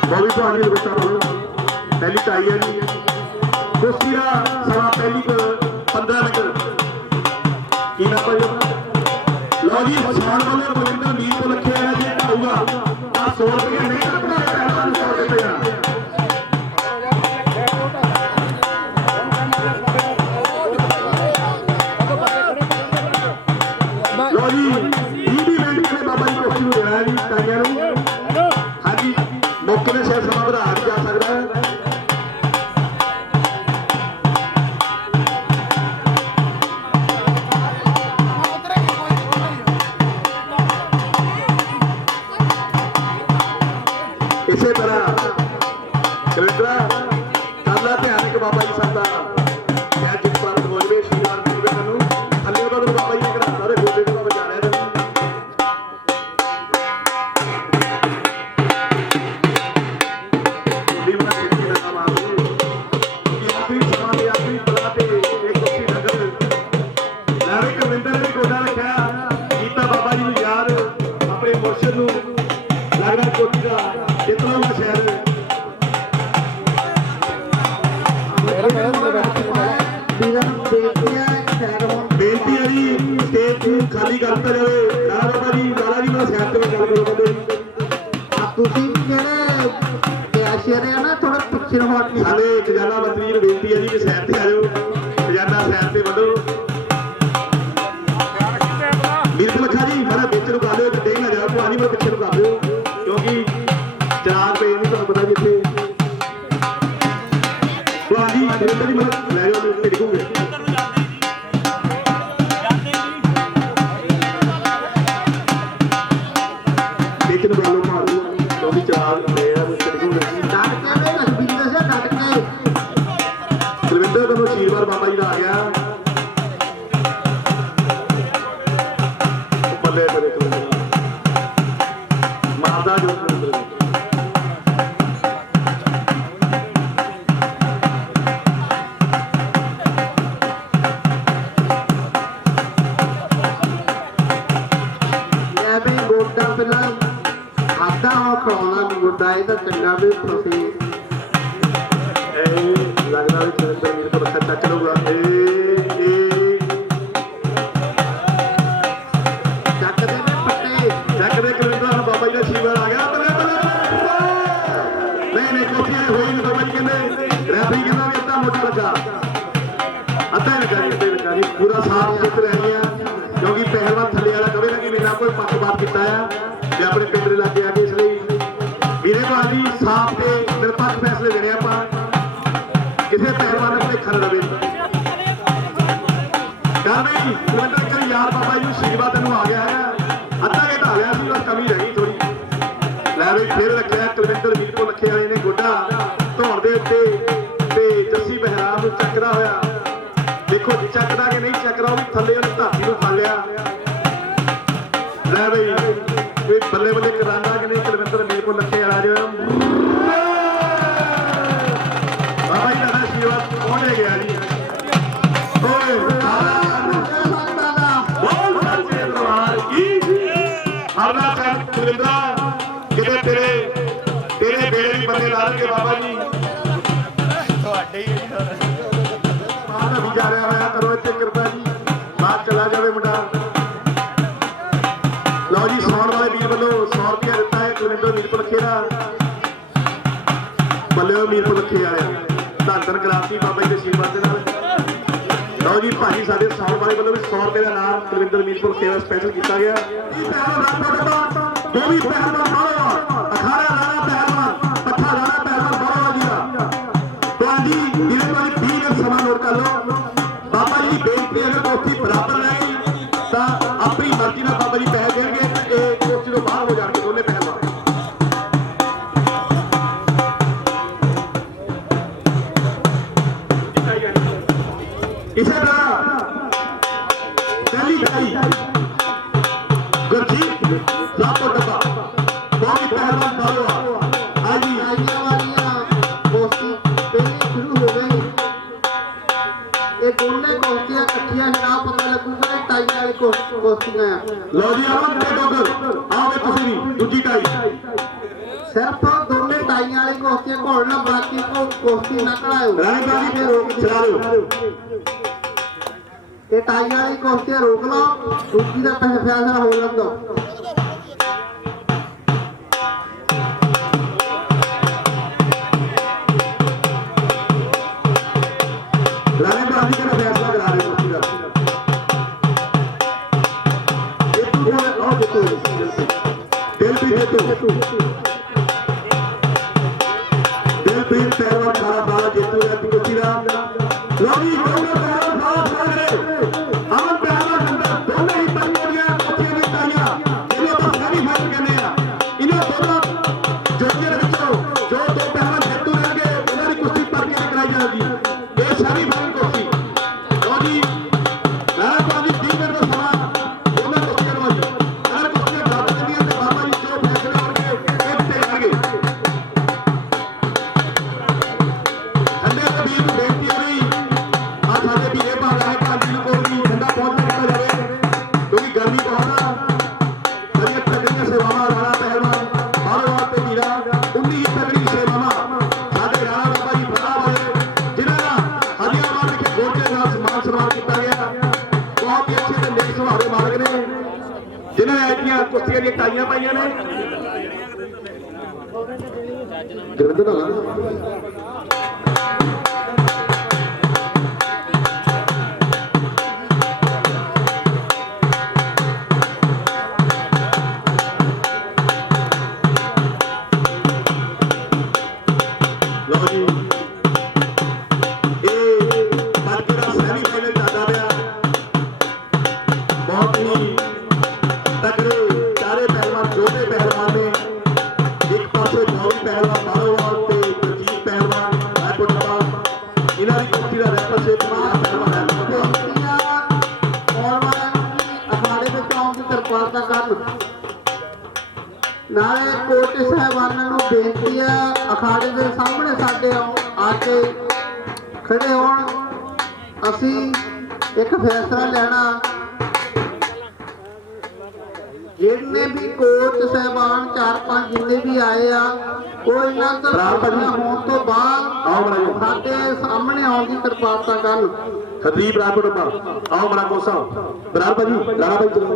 ਬੋਵੀ ਭਾਜੀ ਦੇ ਬੱਚਾ ਨੂੰ ਪਹਿਲੀ ਟਾਈ ਹੈ ਜੀ। ਕੁਸ਼ਤੀ ਦਾ ਸਮਾਂ ਪਹਿਲੀ 15 ਮਿੰਟ ਕੀ ਨਾ ਭਾਈ ਆਪਣਾ। ਲਓ ਜੀ ਸਾਨ ਵਾਲੇ ਕੁਲਵਿੰਦਰ ਮੀਰ ਤੋਂ ਲੱਖੇ ਆਇਆ ਜੇ ਆਊਗਾ ਤਾਂ 100 ਰੁਪਏ ਨਹੀਂ ਕੱਟਣਾ ਪਹਿਲਾਂ 100 ਰੁਪਏ ਜਾਣਾ। ਲਓ ਜੀ ਇਹਦੀ ਬੈਂਡ ਤੇ ਬਾਬਾ ਜੀ ਕੋਸ਼ਿਸ਼ ਨੂੰ ਦੇਣਾ ਜੀ ਟਾਈਆਂ ਨੂੰ। ਹਾਂਜੀ ਮੌਕੇ ਦੇ ਸ਼ਾਇਦ ਸਮਾਂ ਵਧਾ ਵੀ ਜਾ ਸਕਦਾ ਹੈ। ਇਸੇ ਤਰ੍ਹਾਂ ਕੁਲਵਿੰਦਰਾ ਕਰਨਾ ਧਿਆਨ ਕਿ ਬਾਬਾ ਜੀ ਸਾਹਿਬ ਦਾ ਕਹਿ ਜਿੱਤ ਪ੍ਰਾਪਤ ਹੋ ਜਵੇ ਸ਼ੀਰਵਾਨ ਮਿਲਵੇ ਮੈਨੂੰ ਥੱਲੇ ਉਹਦਾ ਨੂੰ ਬਾਬਾ ਜੀ ਨੇ ਘਰਾਤਾ ਦੇ ਗੋਡੇ ਤੋਂ ਬਚਾ ਲਿਆ ਤੈਨੂੰ। ਗੋਡੀ ਬਣਾ ਕੇ ਨਾ ਮਾਰੋ ਕਿ ਆਪਣੀ ਸਮਾਂ ਦੇ ਆਪਣੀ ਬਲਾ ਤੇ ਇੱਕ ਕੁਰਸੀ ਨਗਰ ਲੈ ਵੀ ਕੁਲਵਿੰਦਰ ਨੇ ਗੋਡਾ ਰੱਖਿਆ ਕੀਤਾ ਬਾਬਾ ਜੀ ਨੂੰ ਯਾਦ ਆਪਣੇ ਮੁਰਸ਼ਿਦ ਨੂੰ ਲੱਗਦਾ ਕੋਟੀ ਦਾ ਜਿੱਤਣਾ ਵਾ ਸ਼ਹਿਰ। ਬੇਨਤੀ ਹੈ ਜੀ ਸਟੇਜ ਨੂੰ ਖਾਲੀ ਕਰਤਾ ਜਾਵੇ। ਨਾ ਬਾਬਾ ਜੀ ਲਾਲਾ ਜੀ ਨਾਲ ਸਿਆਸਤ ਵਿੱਚ ਗੱਲ ਕਰੋ ਬੰਦੇ। ਤੁਸੀਂ ਜਿਹੜੇ ਕੈਸ਼ੀਅਰ ਆ ਨਾ ਥੋੜਾ ਪਿੱਛੇ ਨੂੰ ਹਟ ਕੇ ਸਾਡੇ ਖਜ਼ਾਨਾ ਮੰਤਰੀ ਨੂੰ ਬੇਨਤੀ ਹੈ ਜੀ ਕਿ ਸਾਈਡ ਤੇ ਆ ਜਾਓ। ਖਜ਼ਾਨਾ ਸਾਈਡ ਤੇ ਵੱਢੋ। ਵੀਰ ਲੱਖਾ ਜੀ ਮੇਰਾ ਵਿੱਚ ਨੂੰ ਕਰ ਦਿਓ ਤੇ ਦੇਖ ਨਾ ਜਾਓ ਪੁਆਣੀ ਮੈਂ ਪਿੱਛੇ ਨੂੰ ਕਰ ਦਿਓ ਕਿਉਂਕਿ ਚਰਾਗ ਪਏ ਨਹੀਂ ਤੁਹਾਨੂੰ ਪਤਾ ਜੀ ਇੱਥੇ। ਪੁਆਣੀ ਜੀ ਮੈਨੂੰ ਲੈ ਜਾਓ ਤੇ ਡਿੱਗੂਗੇ। ਖਵਾਉਣਾ ਵੀ ਗੁੱਡਾ ਇਹ ਤਾਂ ਚੰਗਾ ਵੀ ਤੁਸੀਂ ਇਹ ਲੱਗਦਾ ਵੀ ਸੁਰਿੰਦਰ ਵੀਰ ਕੋਲ ਅੱਛਾ ਚੱਕ ਲਊਗਾ ਚੱਕਦੇ ਨੇ ਪੱਟੇ ਚੱਕ ਦੇ ਕੁਲਵਿੰਦਰ ਨੂੰ ਬਾਬਾ ਜੀ ਦਾ ਸ਼ੀਵਾਰ ਆ ਗਿਆ ਬੱਲੇ ਬੱਲੇ ਨਹੀਂ ਕੋਠੀ ਹੋਈ ਨਹੀਂ ਬਾਬਾ ਜੀ ਕਹਿੰਦੇ ਰੈਫਰੀ ਕਹਿੰਦਾ ਵੀ ਅੱਧਾ ਮੋਟਾ ਲੱਗਾ ਅੱਧਾ ਲੱਗਾ ਜੀ ਪੂਰਾ ਸਾਫ ਜਿੱਤ ਲੈਣੀ ਆ ਕਿਉਂਕਿ ਪਹਿਲਵਾਨ ਥੱਲੇ ਵਾਲਾ ਕਵੇ ਨਾ ਕਿ ਮੇਰਾ ਕੋਈ ਪੱਖਪਾਤ ਕੀਤਾ ਆ ਤੇ ਆਪਣੇ ਪਿੰਡ ਦੇ ਲਾਗੇ ਆ ਕੇ ਇਸ ਲਈ ਵੀਰੇ ਬਾਦੀ ਸਾਫ ਤੇ ਨਿਰਪੱਖ ਫੈਸਲੇ ਲੈਣੇ ਆਪਾਂ ਕਿਸੇ ਪਹਿਲਵਾਨ ਨੂੰ ਦੇਖਣ ਰਵੇ ਕਾਵੇਂ ਕੁਲਵਿੰਦਰ ਕਰੀ ਯਾਰ ਬਾਬਾ ਜੀ ਨੂੰ ਸ਼ੀਰਵਾਦ ਤੈਨੂੰ ਆ ਗਿਆ ਹੈ ਅੱਧਾ ਘੰਟਾ ਆ ਗਿਆ ਸੀ ਬਸ ਕਮੀ ਰਹਿ ਗਈ ਥੋੜੀ ਲੈ ਵੀ ਫਿਰ ਰੱਖਿਆ ਕੁਲਵਿੰਦਰ ਵੀਰ ਕੋਲ ਰੱਖੇ ਵਾਲੇ ਨੇ ਗੋਡਾ ਧੌਣ ਦੇ ਉੱਤੇ ਤੇ ਜੱਸੀ ਬਹਿਰਾਮ ਨੂੰ ਚੱਕਦਾ ਹੋਇਆ ਦੇਖੋ ਚੱਕਦਾ ਕਿ ਨਹੀਂ ਚੱਕਦਾ ਉਹ ਵੀ ਥੱਲੇ ਵਾਲੀ ਧਰਤੀ ਨੂੰ ਫੜ ਲਿਆ ਲੈ ਬਈ ਇਹ ਬੱਲੇ ਬੱਲੇ ਕਰਾਂਦਾ ਕਿ ਨਹੀਂ ਕੁਲਵਿੰਦਰ ਵੀਰ ਕੋਲ ਰੱਖੇ ਵਾਲਾ ਜੋ ਬਾਬਾ ਜੀ ਦਾ ਸ਼ੀਰਵਾਦ ਪਹੁੰਚ ਗਿਆ ਜੀ ਓਏ ਬੋਲ ਸੱਚੇ ਦਰਬਾਰ ਕੀ ਹਰਨਾ ਸਾਹਿਬ ਕੁਲਵਿੰਦਰਾ ਕਿਤੇ ਤੇਰੇ ਬੇੜੇ ਵੀ ਬੰਦੇ ਲਾ ਲਣਗੇ ਬਾਬਾ ਜੀ ਤੁਹਾਡੇ ਹੀ ਮਾਨ ਵਿਚਾਰਿਆ ਹੋਇਆ ਕਰੋ ਇੱਥੇ ਕਿਰਪਾ ਜੀ ਬਾਹਰ ਚਲਾ ਜਾਵੇ ਮੁੰਡਾ ਲਓ ਜੀ ਸੌਣ ਵਾਲੇ ਵੀਰ ਵੱਲੋਂ 100 ਰੁਪਇਆ ਦਿੱਤਾ ਹੈ ਕੁਲਵਿੰਦਰ ਵੀਰ ਕੋਲ ਖੇੜਾ ਬੱਲੇ ਵੀਰ ਕੋਲ ਖੇ ਵਾਲਿਆ ਧੰਨ ਧੰਨ ਕਰਾਤੀ ਬਾਬਾ ਜੀ ਦੇ ਆਸ਼ੀਰਵਾਦ ਦੇ ਨਾਲ ਲਓ ਜੀ ਭਾਜੀ ਸਾਡੇ ਸੌਣ ਵਾਲੇ ਵੱਲੋਂ ਵੀ 100 ਰੁਪਏ ਦਾ ਨਾਮ ਕੁਲਵਿੰਦਰ ਵੀਰ ਕੋਲ ਖੇੜਾ ਸਪੈਸ਼ਲ ਕੀਤਾ ਗਿਆ ਉਹ ਵੀ ਪਹਿਲਵਾਨ ਬਾਹਰੋਂ ਅਖਾੜਾ ਲਾਣਾ ਪਹਿਲਵਾਨ ਪੱਠਾ ਲਾਣਾ ਪਹਿਲਵਾਨ ਬਾਹਰੋਂ ਜੀ ਦਾ ਤੁਹਾਡੀ ਜਿਹੜੇ ਵਾਲੀ 20 ਮਿੰਟ ਸਮਾਂ ਨੋਟ ਕਰ ਲਓ ਬਾਬਾ ਜੀ ਦੀ ਬੇਨਤੀ ਅਗਰ ਕੋਠੀ ਬਰਾਬਰ ਰਹਿ ਗਈ ਤਾਂ ਆਪਣੀ ਮਰਜ਼ੀ ਨਾਲ ਬਾਬਾ ਜੀ ਪੈਸੇ ਦੇਣਗੇ ਇਹ ਕੋਠੀ ਤੋਂ ਬਾਹਰ ਹੋ ਜਾਣਗੇ ਦੋਨੇ ਪਹਿਲਵਾਨ ਇਸੇ ਤਰ੍ਹਾਂ ਦਿੱਲੀ ਭਾਈ ਗੁਰਜੀਤ ਲਾਪੋ ਡੱਬਾ ਬਹੁਤ ਪਹਿਲਵਾਨ ਬਾਹਰੋਂ ਆਜੀ ਆਈਆਂ ਵਾਲੀਆਂ ਕੋਸ਼ੀ ਪਹਿਲੇ ਸ਼ੁਰੂ ਹੋ ਗਈ ਇਹ ਦੋਨੇ ਕੋਸ਼ੀਆਂ ਇਕੱਠੀਆਂ ਨਾ ਪਤਾ ਲੱਗੂਗਾ ਕਿ ਟਾਈਆਂ ਵਾਲੀ ਕੋਸ਼ੀਆਂ ਆ ਲਓ ਜੀ ਆਵਨ ਤੇ ਡੋਗਰ ਆਵੇ ਤੁਸੀਂ ਵੀ ਦੂਜੀ ਟਾਈ ਸਿਰਫ ਦੋਨੇ ਟਾਈਆਂ ਵਾਲੀ ਕੋਸ਼ੀਆਂ ਘੋਲਣਾ ਬਾਕੀ ਕੋਸ਼ੀ ਨਾ ਕਢਾਇਓ ਰਾਣੀ ਬਾਜੀ ਤੇ ਰੋਕ ਚਲਾ ਲਓ ਇਹ ਟਾਈਆਂ ਵਾਲੀ ਕੋਸ਼ੀਆਂ ਰੋਕ ਲਓ ਦੂਜੀ ਦਾ ਫੈਸਲਾ ਹੋ ਲੰਦੋ ਰਾਣੀ ਬਾਜੀ ਦਾ ਫੈਸਲਾ ਕਰਾ ਰਹੇ ਤੁਸੀਂ ਦਾ ਇਹ ਤੂੰ ਆਓ ਦੇਖੋ ਦਿਲ ਵੀ ਹੈ ਤੂੰ ਦਿਲ ਵੀ ਪਹਿਲਵਾਨ ਸਾਰਾ ਬਾਲਾ ਜੇਤੂ ਹੈ ਪਿੱਛੇ ਦਾ ਲੋਕੀ ਦੋਨੇ ਪਹਿਲਵਾਨ ਬਾਲਾ ਸਾਰੇ ਅਮਨ ਪਹਿਲਵਾਨ ਅੰਦਰ ਦੋਨੇ ਹੀ ਪਾਈਆਂ ਦੀਆਂ ਕੋਠੀਆਂ ਦੀ ਟਾਈਆਂ ਇਹਨੇ ਤਾਂ ਸੈਮੀ ਫਾਈਨਲ ਕਹਿੰਦੇ ਆ ਇਹਨਾਂ ਦੋਨਾਂ ਜੋੜੀਆਂ ਦੇ ਵਿੱਚੋਂ ਜੋ ਦੋ ਪਹਿਲਵਾਨ ਜੇਤੂ ਰਹਿਣਗੇ ਉਹਨਾਂ ਦੀ ਕੁਸ਼ਤੀ ਪਰ ਕੇ ਕਰਾਈ ਜਾਊਗੀ ਇਹ ਸੈਮੀ ਫਾਈਨਲ ਕੁਸ਼ਤੀ ਲਓ ਜੀ ਮੈਂ ਬਾਜੀ 30 ਮਿੰਟ ਦਾ ਸਮਾਂ ਉਹਨਾਂ ਕੁਸ਼ਤੀਆਂ ਨੂੰ ਜੀ ਅਗਰ ਕੁਸ਼ਤੀਆਂ ਡਰ ਜਾਂਦੀਆਂ ਤੇ ਬਾਬਾ ਜੀ ਜੋ ਫੈਸਲੇ ਹੋਣਗੇ ਇਹ ਤੇ ਜਾਣਗੇ ਠੰਡੇ ਤੇ ਵੀਰ ਨੂੰ ਬੇਨਤੀ ਹੈ ਵੀ ਆ ਸਾਡੇ ਵੀਰੇ ਭਾਗਾ ਹੈ ਭਾਜੀ ਨੂੰ ਕੋਲ ਵੀ ਠੰਡਾ ਪਹੁੰਚ ਕੀਤਾ ਜਾਵੇ ਕਿਉਂਕਿ ਗਰਮੀ ਬਹੁਤ ਆ ਸਾਰੀਆਂ ਤਕੜੀਆਂ ਸੇਵਾਵਾਂ ਰਾਣਾ ਪਹਿਲਵਾਨ ਬਾਹਰੋਂ ਤੇ ਵੀਰਾ 19 ਹੀ ਤਕੜੀ ਸੇਵਾਵਾਂ ਸਾਡੇ ਰਾਣਾ ਬਾਬਾ ਜੀ ਫਤਿਹ ਵਾਲੇ ਜਿਨ੍ਹਾਂ ਦਾ ਹਰੀਆਵਾਂ ਵਿਖੇ ਗੋਡੇ ਨਾਲ ਸਨਮਾਨ ਕੀਤਾ ਗਿਆ ਬਹੁਤ ਹੀ ਅੱਛੇ ਤੇ ਨੇਕ ਸੁਭਾਅ ਦੇ ਮਾਲਕ ਨੇ ਜਿਨ੍ਹਾਂ ਨੇ ਐਤੀਆਂ ਕੁਸ਼ਤੀਆਂ ਦੀਆਂ ਟਾਈਆਂ ਪਾਈਆਂ ਨੇ ਜਲੰਧਰ ਵਾਲਾ ਲਓ ਜੀ ਇਹ ਬਾਕੀ ਦਾ ਸੈਮੀ ਫਾਈਨਲ ਚੱਲਦਾ ਪਿਆ ਬਹੁਤ ਹੀ ਤਕੜੇ ਚਾਰੇ ਪਹਿਲਵਾਨ ਜੋਧੇ ਪਹਿਲਵਾਨ ਨੇ ਇੱਕ ਪਾਸੇ ਬੌਲੀ ਪਹਿਲਵਾਨ ਬਾਹਰੋਂ ਤੇ ਗੁਰਜੀਤ ਪਹਿਲਵਾਨ ਐਪੋਟਾ ਇਹਨਾਂ ਦੀ ਕੁਸ਼ਤੀ ਦਾ ਰੈਫਰ ਸੇ ਪਹਿਲਵਾਨ ਹੈ ਕੋਸ਼ੀਆਂ ਔਰ ਅਖਾੜੇ ਵਿੱਚ ਆਉਣ ਦੀ ਕਿਰਪਾਲਤਾ ਕਰਨ ਨਾਲੇ ਕੋਟ ਸਾਹਿਬਾਨਾਂ ਨੂੰ ਬੇਨਤੀ ਹੈ ਅਖਾੜੇ ਦੇ ਸਾਹਮਣੇ ਸਾਡੇ ਆ ਕੇ ਖੜੇ ਹੋਣ ਅਸੀਂ ਇੱਕ ਫੈਸਲਾ ਲੈਣਾ जितने भी कोच साहबान 4-5 जिन्ने भी आए आ वो इन्हां तो होने तो बाद साडे सामने आउण दी किरपालता करन। हरदीप राठौड़ आओ बड़ा कोसा बराबर भाजी लाला भाई चलो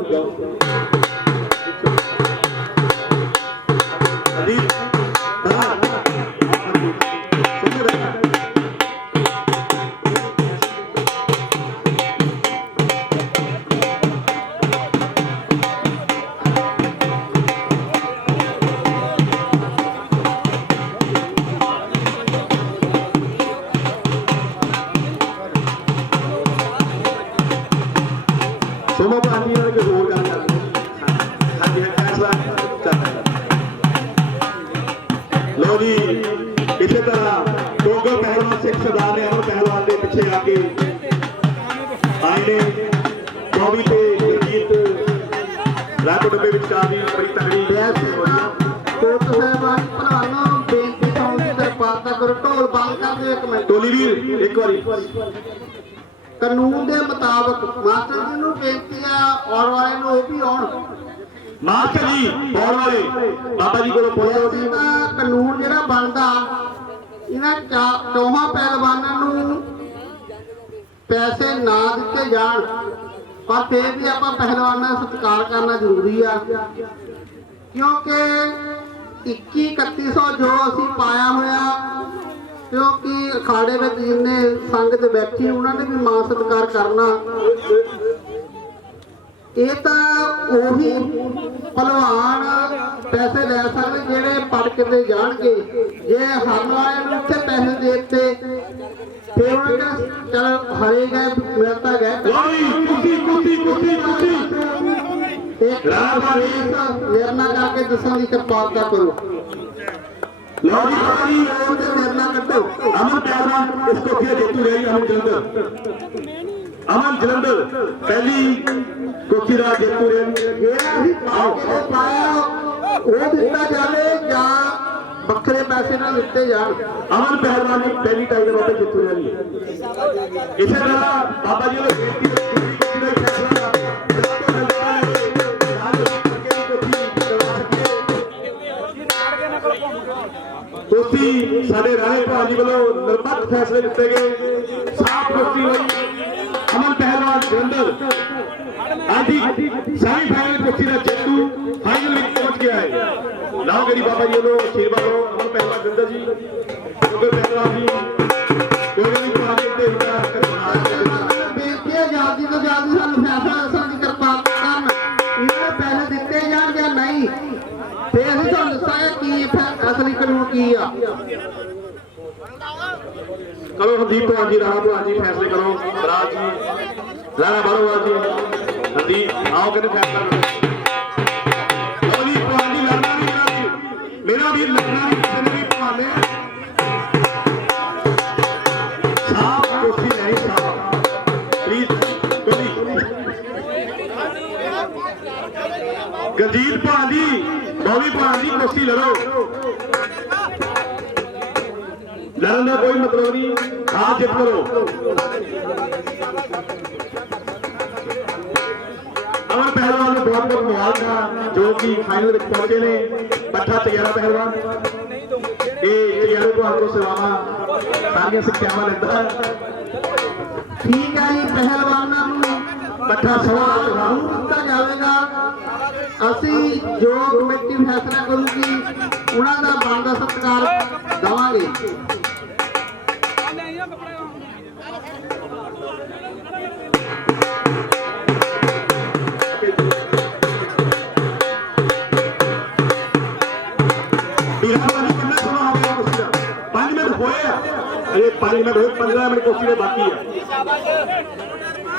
हरदीप सोमा पानी वाले के जोर कर हाँ जी फैसला लो जी इसी तरह डोगल पहलवान सिख सरदार ने अमर पहलवान के पिछे आके आए ने बॉबी ते जीत रातो डब्बे विचार दी बड़ी तगड़ी कोच साहबान भरावां बेनती होनी किरपालता करो ढोल बंद कर दिओ 1 मिनट। टोली वीर एक बारी कानून के मुताबिक मास्टर जी नूं बेनती है और वाले नूं वो भी आउण मास्टर जी बॉल वाले बाबा जी को बोलो वैसे तां कानून जिहड़ा बनदा इन्हां चौहां पहलवानां नूं पैसे ना दिते जाण पर फिर भी आपां पहलवानां दा सत्कार करना जरूरी आ क्योंकि 21-3100 जो असीं पाया होया क्योंकि अखाड़े में जिन्ने संगत बैठी उन्होंने भी मान सत्कार करना ये तो उही पहलवान पैसे ले सकते जेडे पढ़ के जाणगे जे हरन वाले नूं उत्थे पैसे देते फिर उन्होंने चल हरे गए मिलता निर्णय करके दसन की किरपालता करो। अमन पहलवान इसको फिर जेतू रही अमन जलंधर पहली कोठी दा जेतू रही वो दिता जाए या बखरे पैसे ना दिते जान। अमन पहलवान की पहली टाइगर वापस जेतू रही इसे तरह बाबा जी ने कुश्ती साडे राणे भाजी वालों निरपक्ष फैसले दिते गए साफ कुश्ती हुई अमन पहलवान जलंधर आदि सेमीफाइनल कुश्ती का जेतू फाइनल में पहुंच गया है। लाओ गरी बाबा जी वालों आशीर्वाद करो अमन पहलवान जलंधर जी डोगर पहलवान जी कोई भी पानी दे बेनती है जल्दी तो जल्दी सानू फैसला दसन की किरपालता करन इन्हें पैसे दिते जाण या नहीं फिर असीं तुहानूं दस्सांगे की असली कानून की आ। करो हरदीप भगवान जी राणा भगवान जी फैसले करो राज जी राणा बारोवाल जी हरदीप आओ कहते फैसला करो हरदीप भगवान जी लड़ना नहीं मेरा भी लड़ना नहीं किसी ने भी भगवान साफ कुर्सी नहीं साफ प्लीज गंजीत भगवान जी बॉबी भगवान जी कुर्सी लड़ो लड़न का कोई मतलब नहीं हाथ जित करो। अमन पहलवान ने बहुत बहुत मुबारक जो कि फाइनल में पहुंचे ने पट्ठा चगियारा पहलवान ये चगियारे को आपको सेवावां सारियां सिक्ख्यावां लेता है। ठीक है जी पहलवानां नूं पट्ठा सवा दिता जाएगा असीं जो कमेटी फैसला करूगी उन्हां दा बनदा सत्कार देवांगे। अरे 5 मिनट हो 15 मिनट कुर्सी बाकी है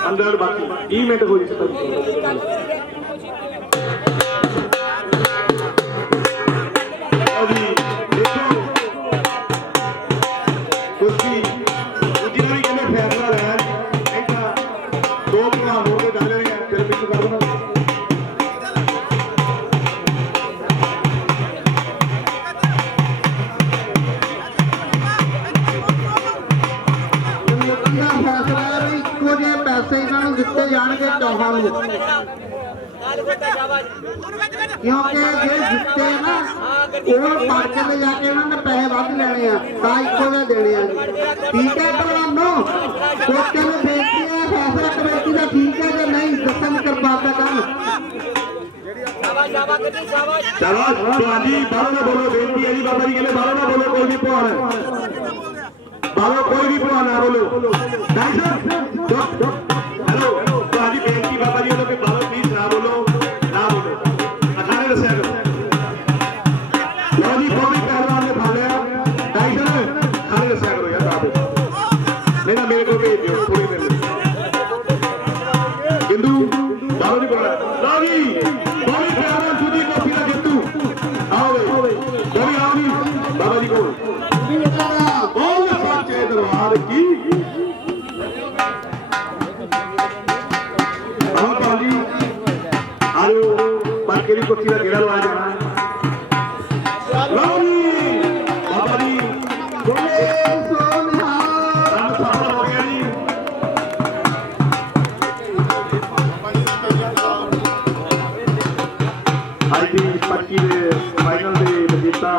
15 मिनट बाकी 20 मिनट हो कुर्सी जिन्होंने कहने फैसला लिया दो प्रधान हो के डाल रहे हैं फिर मिक्स कर देना फैसला है इको जे पैसे इन्होंने दिते जाएंगे चौहां नूं क्योंकि जे जितते ना वो पढ़ के ले जाके उन्होंने पैसे वध लेने तो इको जे देने ठीक है पहलवानों कोचे में बेचती है फैसला कमेटी का ठीक है कि नहीं दसन कर पाता काम चलो जी बाहर ना बोलो बेनती है जी बाबा जी कहते बाहर ना बोलो कोई भी भगवान बाबा कोई भी भगवान ना बोलो हेलो तो जी बेनती बाबा जी के बाबा प्लीज ना बोलो अखाड़े दसिया करो लो जी कोई भी पहलवान ने खा लिया टाइगर अखाड़े दसिया करो यार बाबू नहीं ना मेरे को भेज दियो थोड़ी देर में बिंदु बाबा जी बोल रहा है लो जी कोई पहलवान सुधी को फिर जेतू आओ कोई आओ जी बाबा जी को बोल सच्चे दरबार की केरी कुर्सी का घेरा लगा जाना लो जी बाबा जी बोले सोनिया राम सफल हो गया जी आज की 25 ਦੇ ਫਾਈਨਲ ਦੇ ਵਿਜੇਤਾ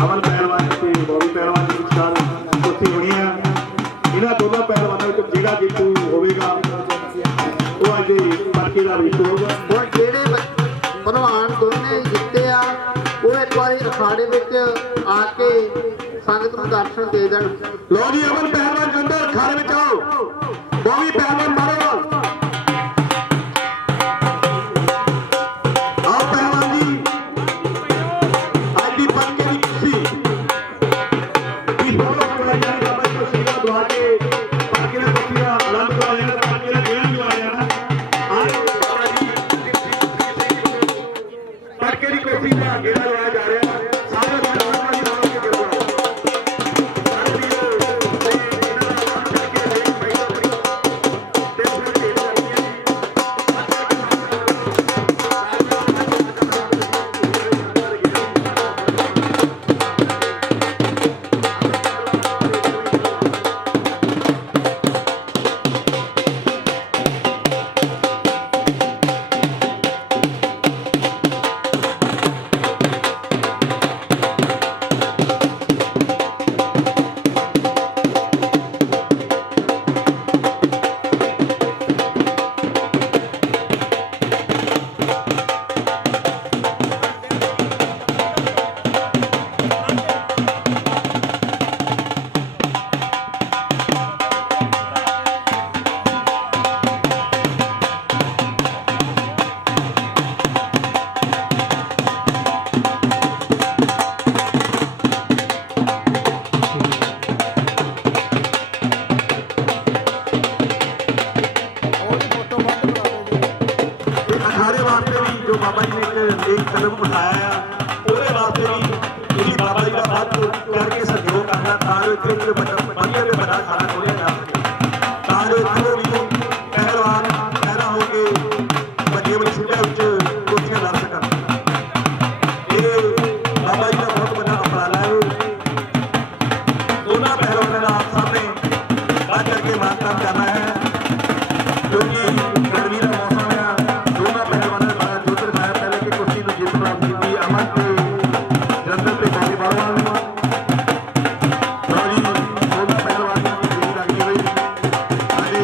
ਅਮਨ ਪਹਿਲਵਾਨ ਤੇ ਬੋਬੀ ਪਹਿਲਵਾਨ ਦੀ ਵਿਚਾਰ ਕੁਰਸੀ ਹੋਣੀ ਹੈ ਇਹਨਾਂ ਦੋਨਾਂ ਪਹਿਲਵਾਨਾਂ ਵਿੱਚ ਜਿਹੜਾ ਜੇਤੂ ਹੋਵੇਗਾ ਉਹ ਅੱਜ ਦੀ 25 ਦਾ ਵਿਸ਼ੂ ਹੋਗਾ और जेड़े भलवान दोने जिते आ वो एक बार अखाड़े विच आके संगत नूं दर्शन दे देण लो जी अमन पहलवान अंदर अखाड़े में आओ बॉबी पहलवान मारो आओ पहलवान जी आज की पक्के की कुर्सी इस बोलो को ले जाने बाबा जी को सीधा दुआ के पक्के ने कुर्सी का आनंद करवा देना पक्के ने जेल में आ जाना आज बाबा जी पक्के की कुर्सी का घेरा लगाया जा रहा है सारे पहलवान जी बाबा के घेरा बाबा जी ने एक कदम उठाया है ਉਹਦੇ ਵਾਸਤੇ ਵੀ ਤੁਸੀਂ ਬਾਬਾ ਜੀ ਦਾ ਵੱਧ ਕਰਕੇ ਸਹਿਯੋਗ ਕਰਨਾ ਤਾਂ ਜੋ ਇੱਥੇ ਵਧੀਆ ਤੇ ਵੱਡਾ ਖਾਣਾ ਖੋਲ੍ਹਿਆ ਜਾ ਸਕੇ ਤਾਂ ਜੋ ਇੱਥੇ ਵੀ ਪਹਿਲਵਾਨ ਪੈਦਾ ਹੋ ਕੇ ਵੱਡੀਆਂ ਵੱਡੀਆਂ ਸਿੱਧਿਆਂ ਵਿੱਚ ਕੁਰਸੀਆਂ ਲਾ ਸਕਣ ਇਹ ਬਾਬਾ ਜੀ ਦਾ ਬਹੁਤ ਵੱਡਾ ਉਪਰਾਲਾ ਹੈ ਦੋਨਾਂ ਪਹਿਲਵਾਨਾਂ ਦਾ ਆਪ ਸਾਹਮਣੇ ਵੱਧ ਕਰਕੇ ਮਾਨਤਾਨ ਕਰਨਾ ਹੈ क्योंकि गर्मी का मौसम है दोनों पहलवानों ने बड़ा जोर दिखाया पहले की कुर्सी में जीत प्राप्त की थी अमन पे जंगल पे बॉबी पहलवान दोनों पहलवान की जोड़ी लगी हुई अरे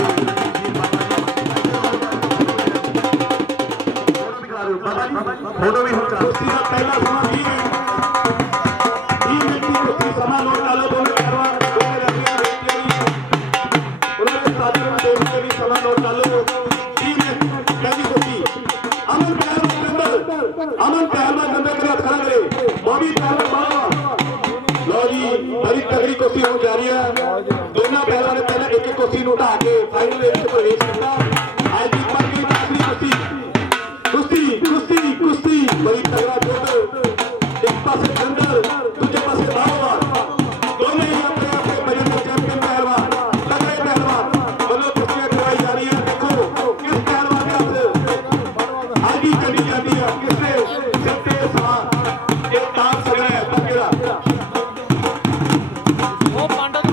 फोटो भी होता कुर्सी का पहला समा की है कुर्सी समा लोग डालो दोनों पहलवान उन्होंने साथियों में देख के भी समा लोग डालो अमन पहलवान नंबर के साथ खड़ा करे बॉबी पहलवान लो जी बड़ी तगड़ी कुश्ती हो जा रही है दोनों पहलवान ने पहले एक कुश्ती उठा के फाइनल में प्रवेश किया आज की पक्की आखिरी कुश्ती कुश्ती कुश्ती कुश्ती बड़ी तगड़ा जोड़ एक पासे अंदर दूसरे पासे बाहर दोनों ही अपने अपने बड़े चैंपियन पहलवान तगड़े पहलवान दोनों कुश्तियां करवाई जा रही है देखो किस पहलवान के हाथ आगे चली जाती है किसने सत्य सवार एक तार सगड़ा है पक्केरा वो पांडव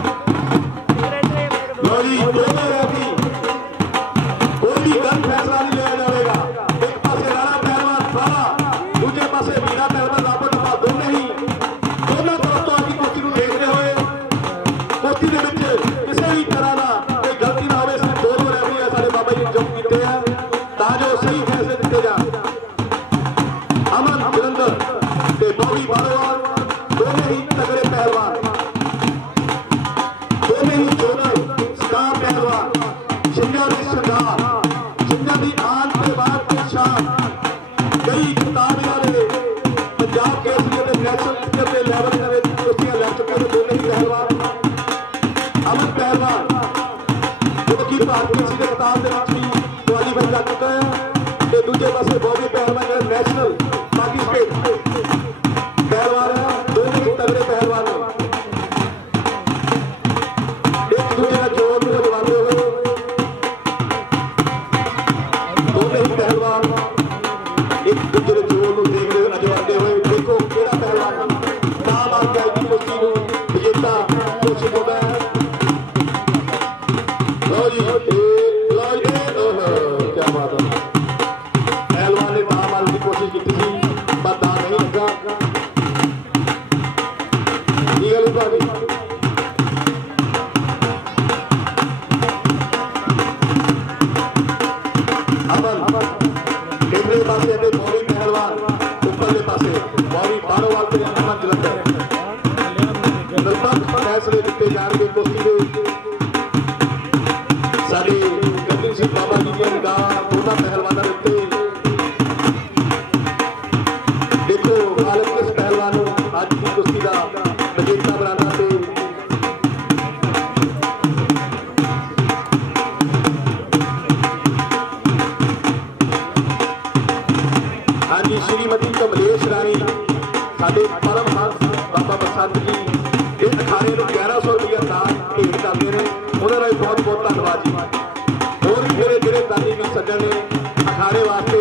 लोरी दोनों रहती कोई भी गलत फैसला नहीं लिया जाएगा एक पासे राणा ਕਈ ਖਿਤਾਬਾਂ ਨੇ ਪੰਜਾਬ ਕੇਸਰੀ ਅਤੇ ਨੈਸ਼ਨਲ ਦੇ ਲੈਵਲ ਦੇ ਵਿੱਚ ਕੁਸ਼ਤੀਆਂ ਲੈ ਚੁੱਕੇ ਨੇ ਦੋਨੇ ਹੀ ਪਹਿਲਵਾਨ। ਅਮਨ ਪਹਿਲਵਾਨ ਜੋ ਕਿ ਭਾਰਤੀ ਸੀ ਦੇ ਖਿਤਾਬ ਦੇ ਵਿੱਚ ਵੀ ਕੁਆਲੀਫਾਈ ਕਰ ਚੁੱਕਾ ਹੈ ਤੇ ਦੂਜੇ ਪਾਸੇ ਬੌਬੀ ਪਹਿਲਵਾਨ ਜਿਹੜਾ ਨੈਸ਼ਨਲ ਪਾਕਿਸਤਾਨ ਪਹਿਲਵਾਨ ਹੈ। ਦੋਨੇ ਹੀ ਤਗੜੇ ਪਹਿਲਵਾਨ ਨੇ, ਇੱਕ ਦੂਜੇ ਦਾ ਜੋਰ ਨੂੰ ਜਵਾਉਂਦੇ ਹੋਏ ਦੋਨੇ ਹੀ ਪਹਿਲਵਾਨ ਇੱਕ ਦੂਜੇ ਦੇ ਜੋਰ ਨੂੰ ਦੇਖਦੇ ਹੋਏ ਅਜਵਾਉਂਦੇ ਹੋਏ ਦੇਖੋ ਕਿਹੜਾ ਪਹਿਲਵਾਨ ਨਾਮ ਆ ਗਿਆ ਦੀ ਕੁਸ਼ਤੀ ਨੂੰ ਵਿਜੇਤਾ ਘੋਸ਼ਿਤ ਹੁੰਦਾ ਹੈ। ਲਓ ਜੀ ਲਓ ਜੀ ਕੀ ਬਾਤ ਹੈ। ਪਹਿਲਵਾਨ ਨੇ ਨਾਮ ਆਉਣ ਦੀ ਕੋਸ਼ਿਸ਼ ਕੀਤੀ ਸੀ ਪਰ ਤਾਂ ਨਹੀਂ ਲੱਗਾ। ਕੀ ਗੱਲ ਤੁਹਾਡੀ ਅਮਨ ਕਿਹੜੇ ਪਾਸੇ ਅਤੇ ਬੌਬੀ ਪਹਿਲਵਾਨ ਉੱਪਰਲੇ ਪਾਸੇ ਬੌਬੀ ਬਾਰੋਵਾਲ ਤੇ ਅਮਨ ਜਲੰਧਰ ਨਿਰਪੱਖ ਫੈਸਲੇ ਦਿੱਤੇ ਜਾਣਗੇ ਕੁਸ਼ਤੀ ਦੇ। ਸਾਡੇ ਗੱਡੀ ਸਿੰਘ ਬਾਬਾ ਜੀ ਦੀਆਂ ਨਿਗਾਹਾਂ ਦੋਨਾਂ ਪਹਿਲਵਾਨਾਂ ਦੇ ਉੱਤੇ। ਦੇਖੋ ਮਾਲਕ ਕਿਸ ਪਹਿਲਵਾਨ ਨੂੰ ਅੱਜ ਦੀ ਕੁਸ਼ਤੀ ਦਾ ਵਿਜੇਤਾ ਬਣਾਉਣਾ ਤੇ ਹਾਂਜੀ ਸ਼੍ਰੀਮਤੀ ਕਮਲੇਸ਼ ਰਾਣੀ ਸਾਡੇ ਪਰਮਹੰਸ ਬਾਬਾ ਬਸੰਤ ਜੀ ਇਹ ਅਖਾੜੇ ਨੂੰ 1100 ਰੁਪਇਆ ਦਾਨ ਭੇਟ ਕਰਦੇ ਨੇ, ਉਹਨਾਂ ਦਾ ਵੀ ਬਹੁਤ ਬਹੁਤ ਧੰਨਵਾਦ ਜੀ। ਹੋਰ ਵੀ ਮੇਰੇ ਜਿਹੜੇ ਦਾਨੀ ਵੀ ਸੱਜਣ ਨੇ ਅਖਾੜੇ ਵਾਸਤੇ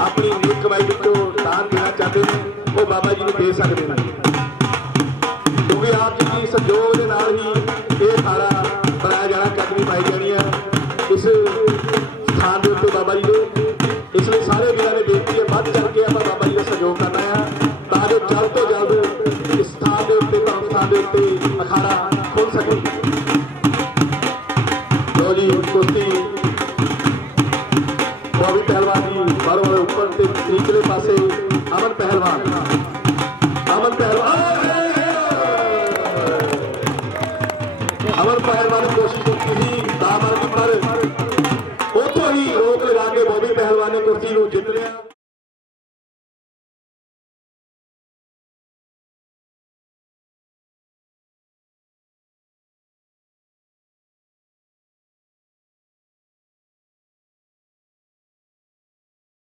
ਆਪਣੀ ਨੀਕ ਕਮਾਈ ਵਿੱਚੋਂ ਦਾਨ ਦੇਣਾ ਚਾਹੁੰਦੇ ਨੇ ਉਹ ਬਾਬਾ ਜੀ ਨੂੰ ਦੇ ਸਕਦੇ ਨੇ, ਕਿਉਂਕਿ ਆਪ ਜੀ ਦੀ ਸਹਿਯੋਗ ਦੇ ਨਾਲ ਹੀ ਇਹ ਅਖਾੜਾ ਬਣਾਇਆ ਜਾਣਾ, ਅਕੈਡਮੀ ਪਾਈ ਜਾਣੀ ਹੈ ਇਸ ਸਥਾਨ ਦੇ ਉੱਤੇ ਬਾਬਾ ਜੀ ਦੇ। ਇਸ ਲਈ ਸਾਰੇ ਵੀਰਾਂ ਨੇ ਬੇਨਤੀ ਹੈ ਵੱਧ ਚੜ ਕੇ ਆਪਾਂ ਬਾਬਾ ਜੀ ਦਾ ਸਹਿਯੋਗ ਕਰਨਾ ਹੈ ਤਾਂ ਜੋ ਜਲਦ ਤੋਂ ਜਲਦ ਇਸ ਸਥਾਨ ਦੇ ਉੱਤੇ ਧਰਮ ਸਥਾਨ ਦੇ ਉੱਤੇ ਅਖਾੜਾ ਖੁੱਲ ਸਕੇ। ਲਓ ਜੀ ਕੁਸ਼ਤੀ ਬੌਬੀ ਪਹਿਲਵਾਨ ਜੀ ਬਾਹਰੋਂ ਵਾਲੇ ਉੱਪਰ ਤੇ ਨੀਚਲੇ ਪਾਸੇ ਅਮਨ ਪਹਿਲਵਾਨ ਅਮਨ ਪਹਿਲਵਾਨ ਕੋਸ਼ਿਸ਼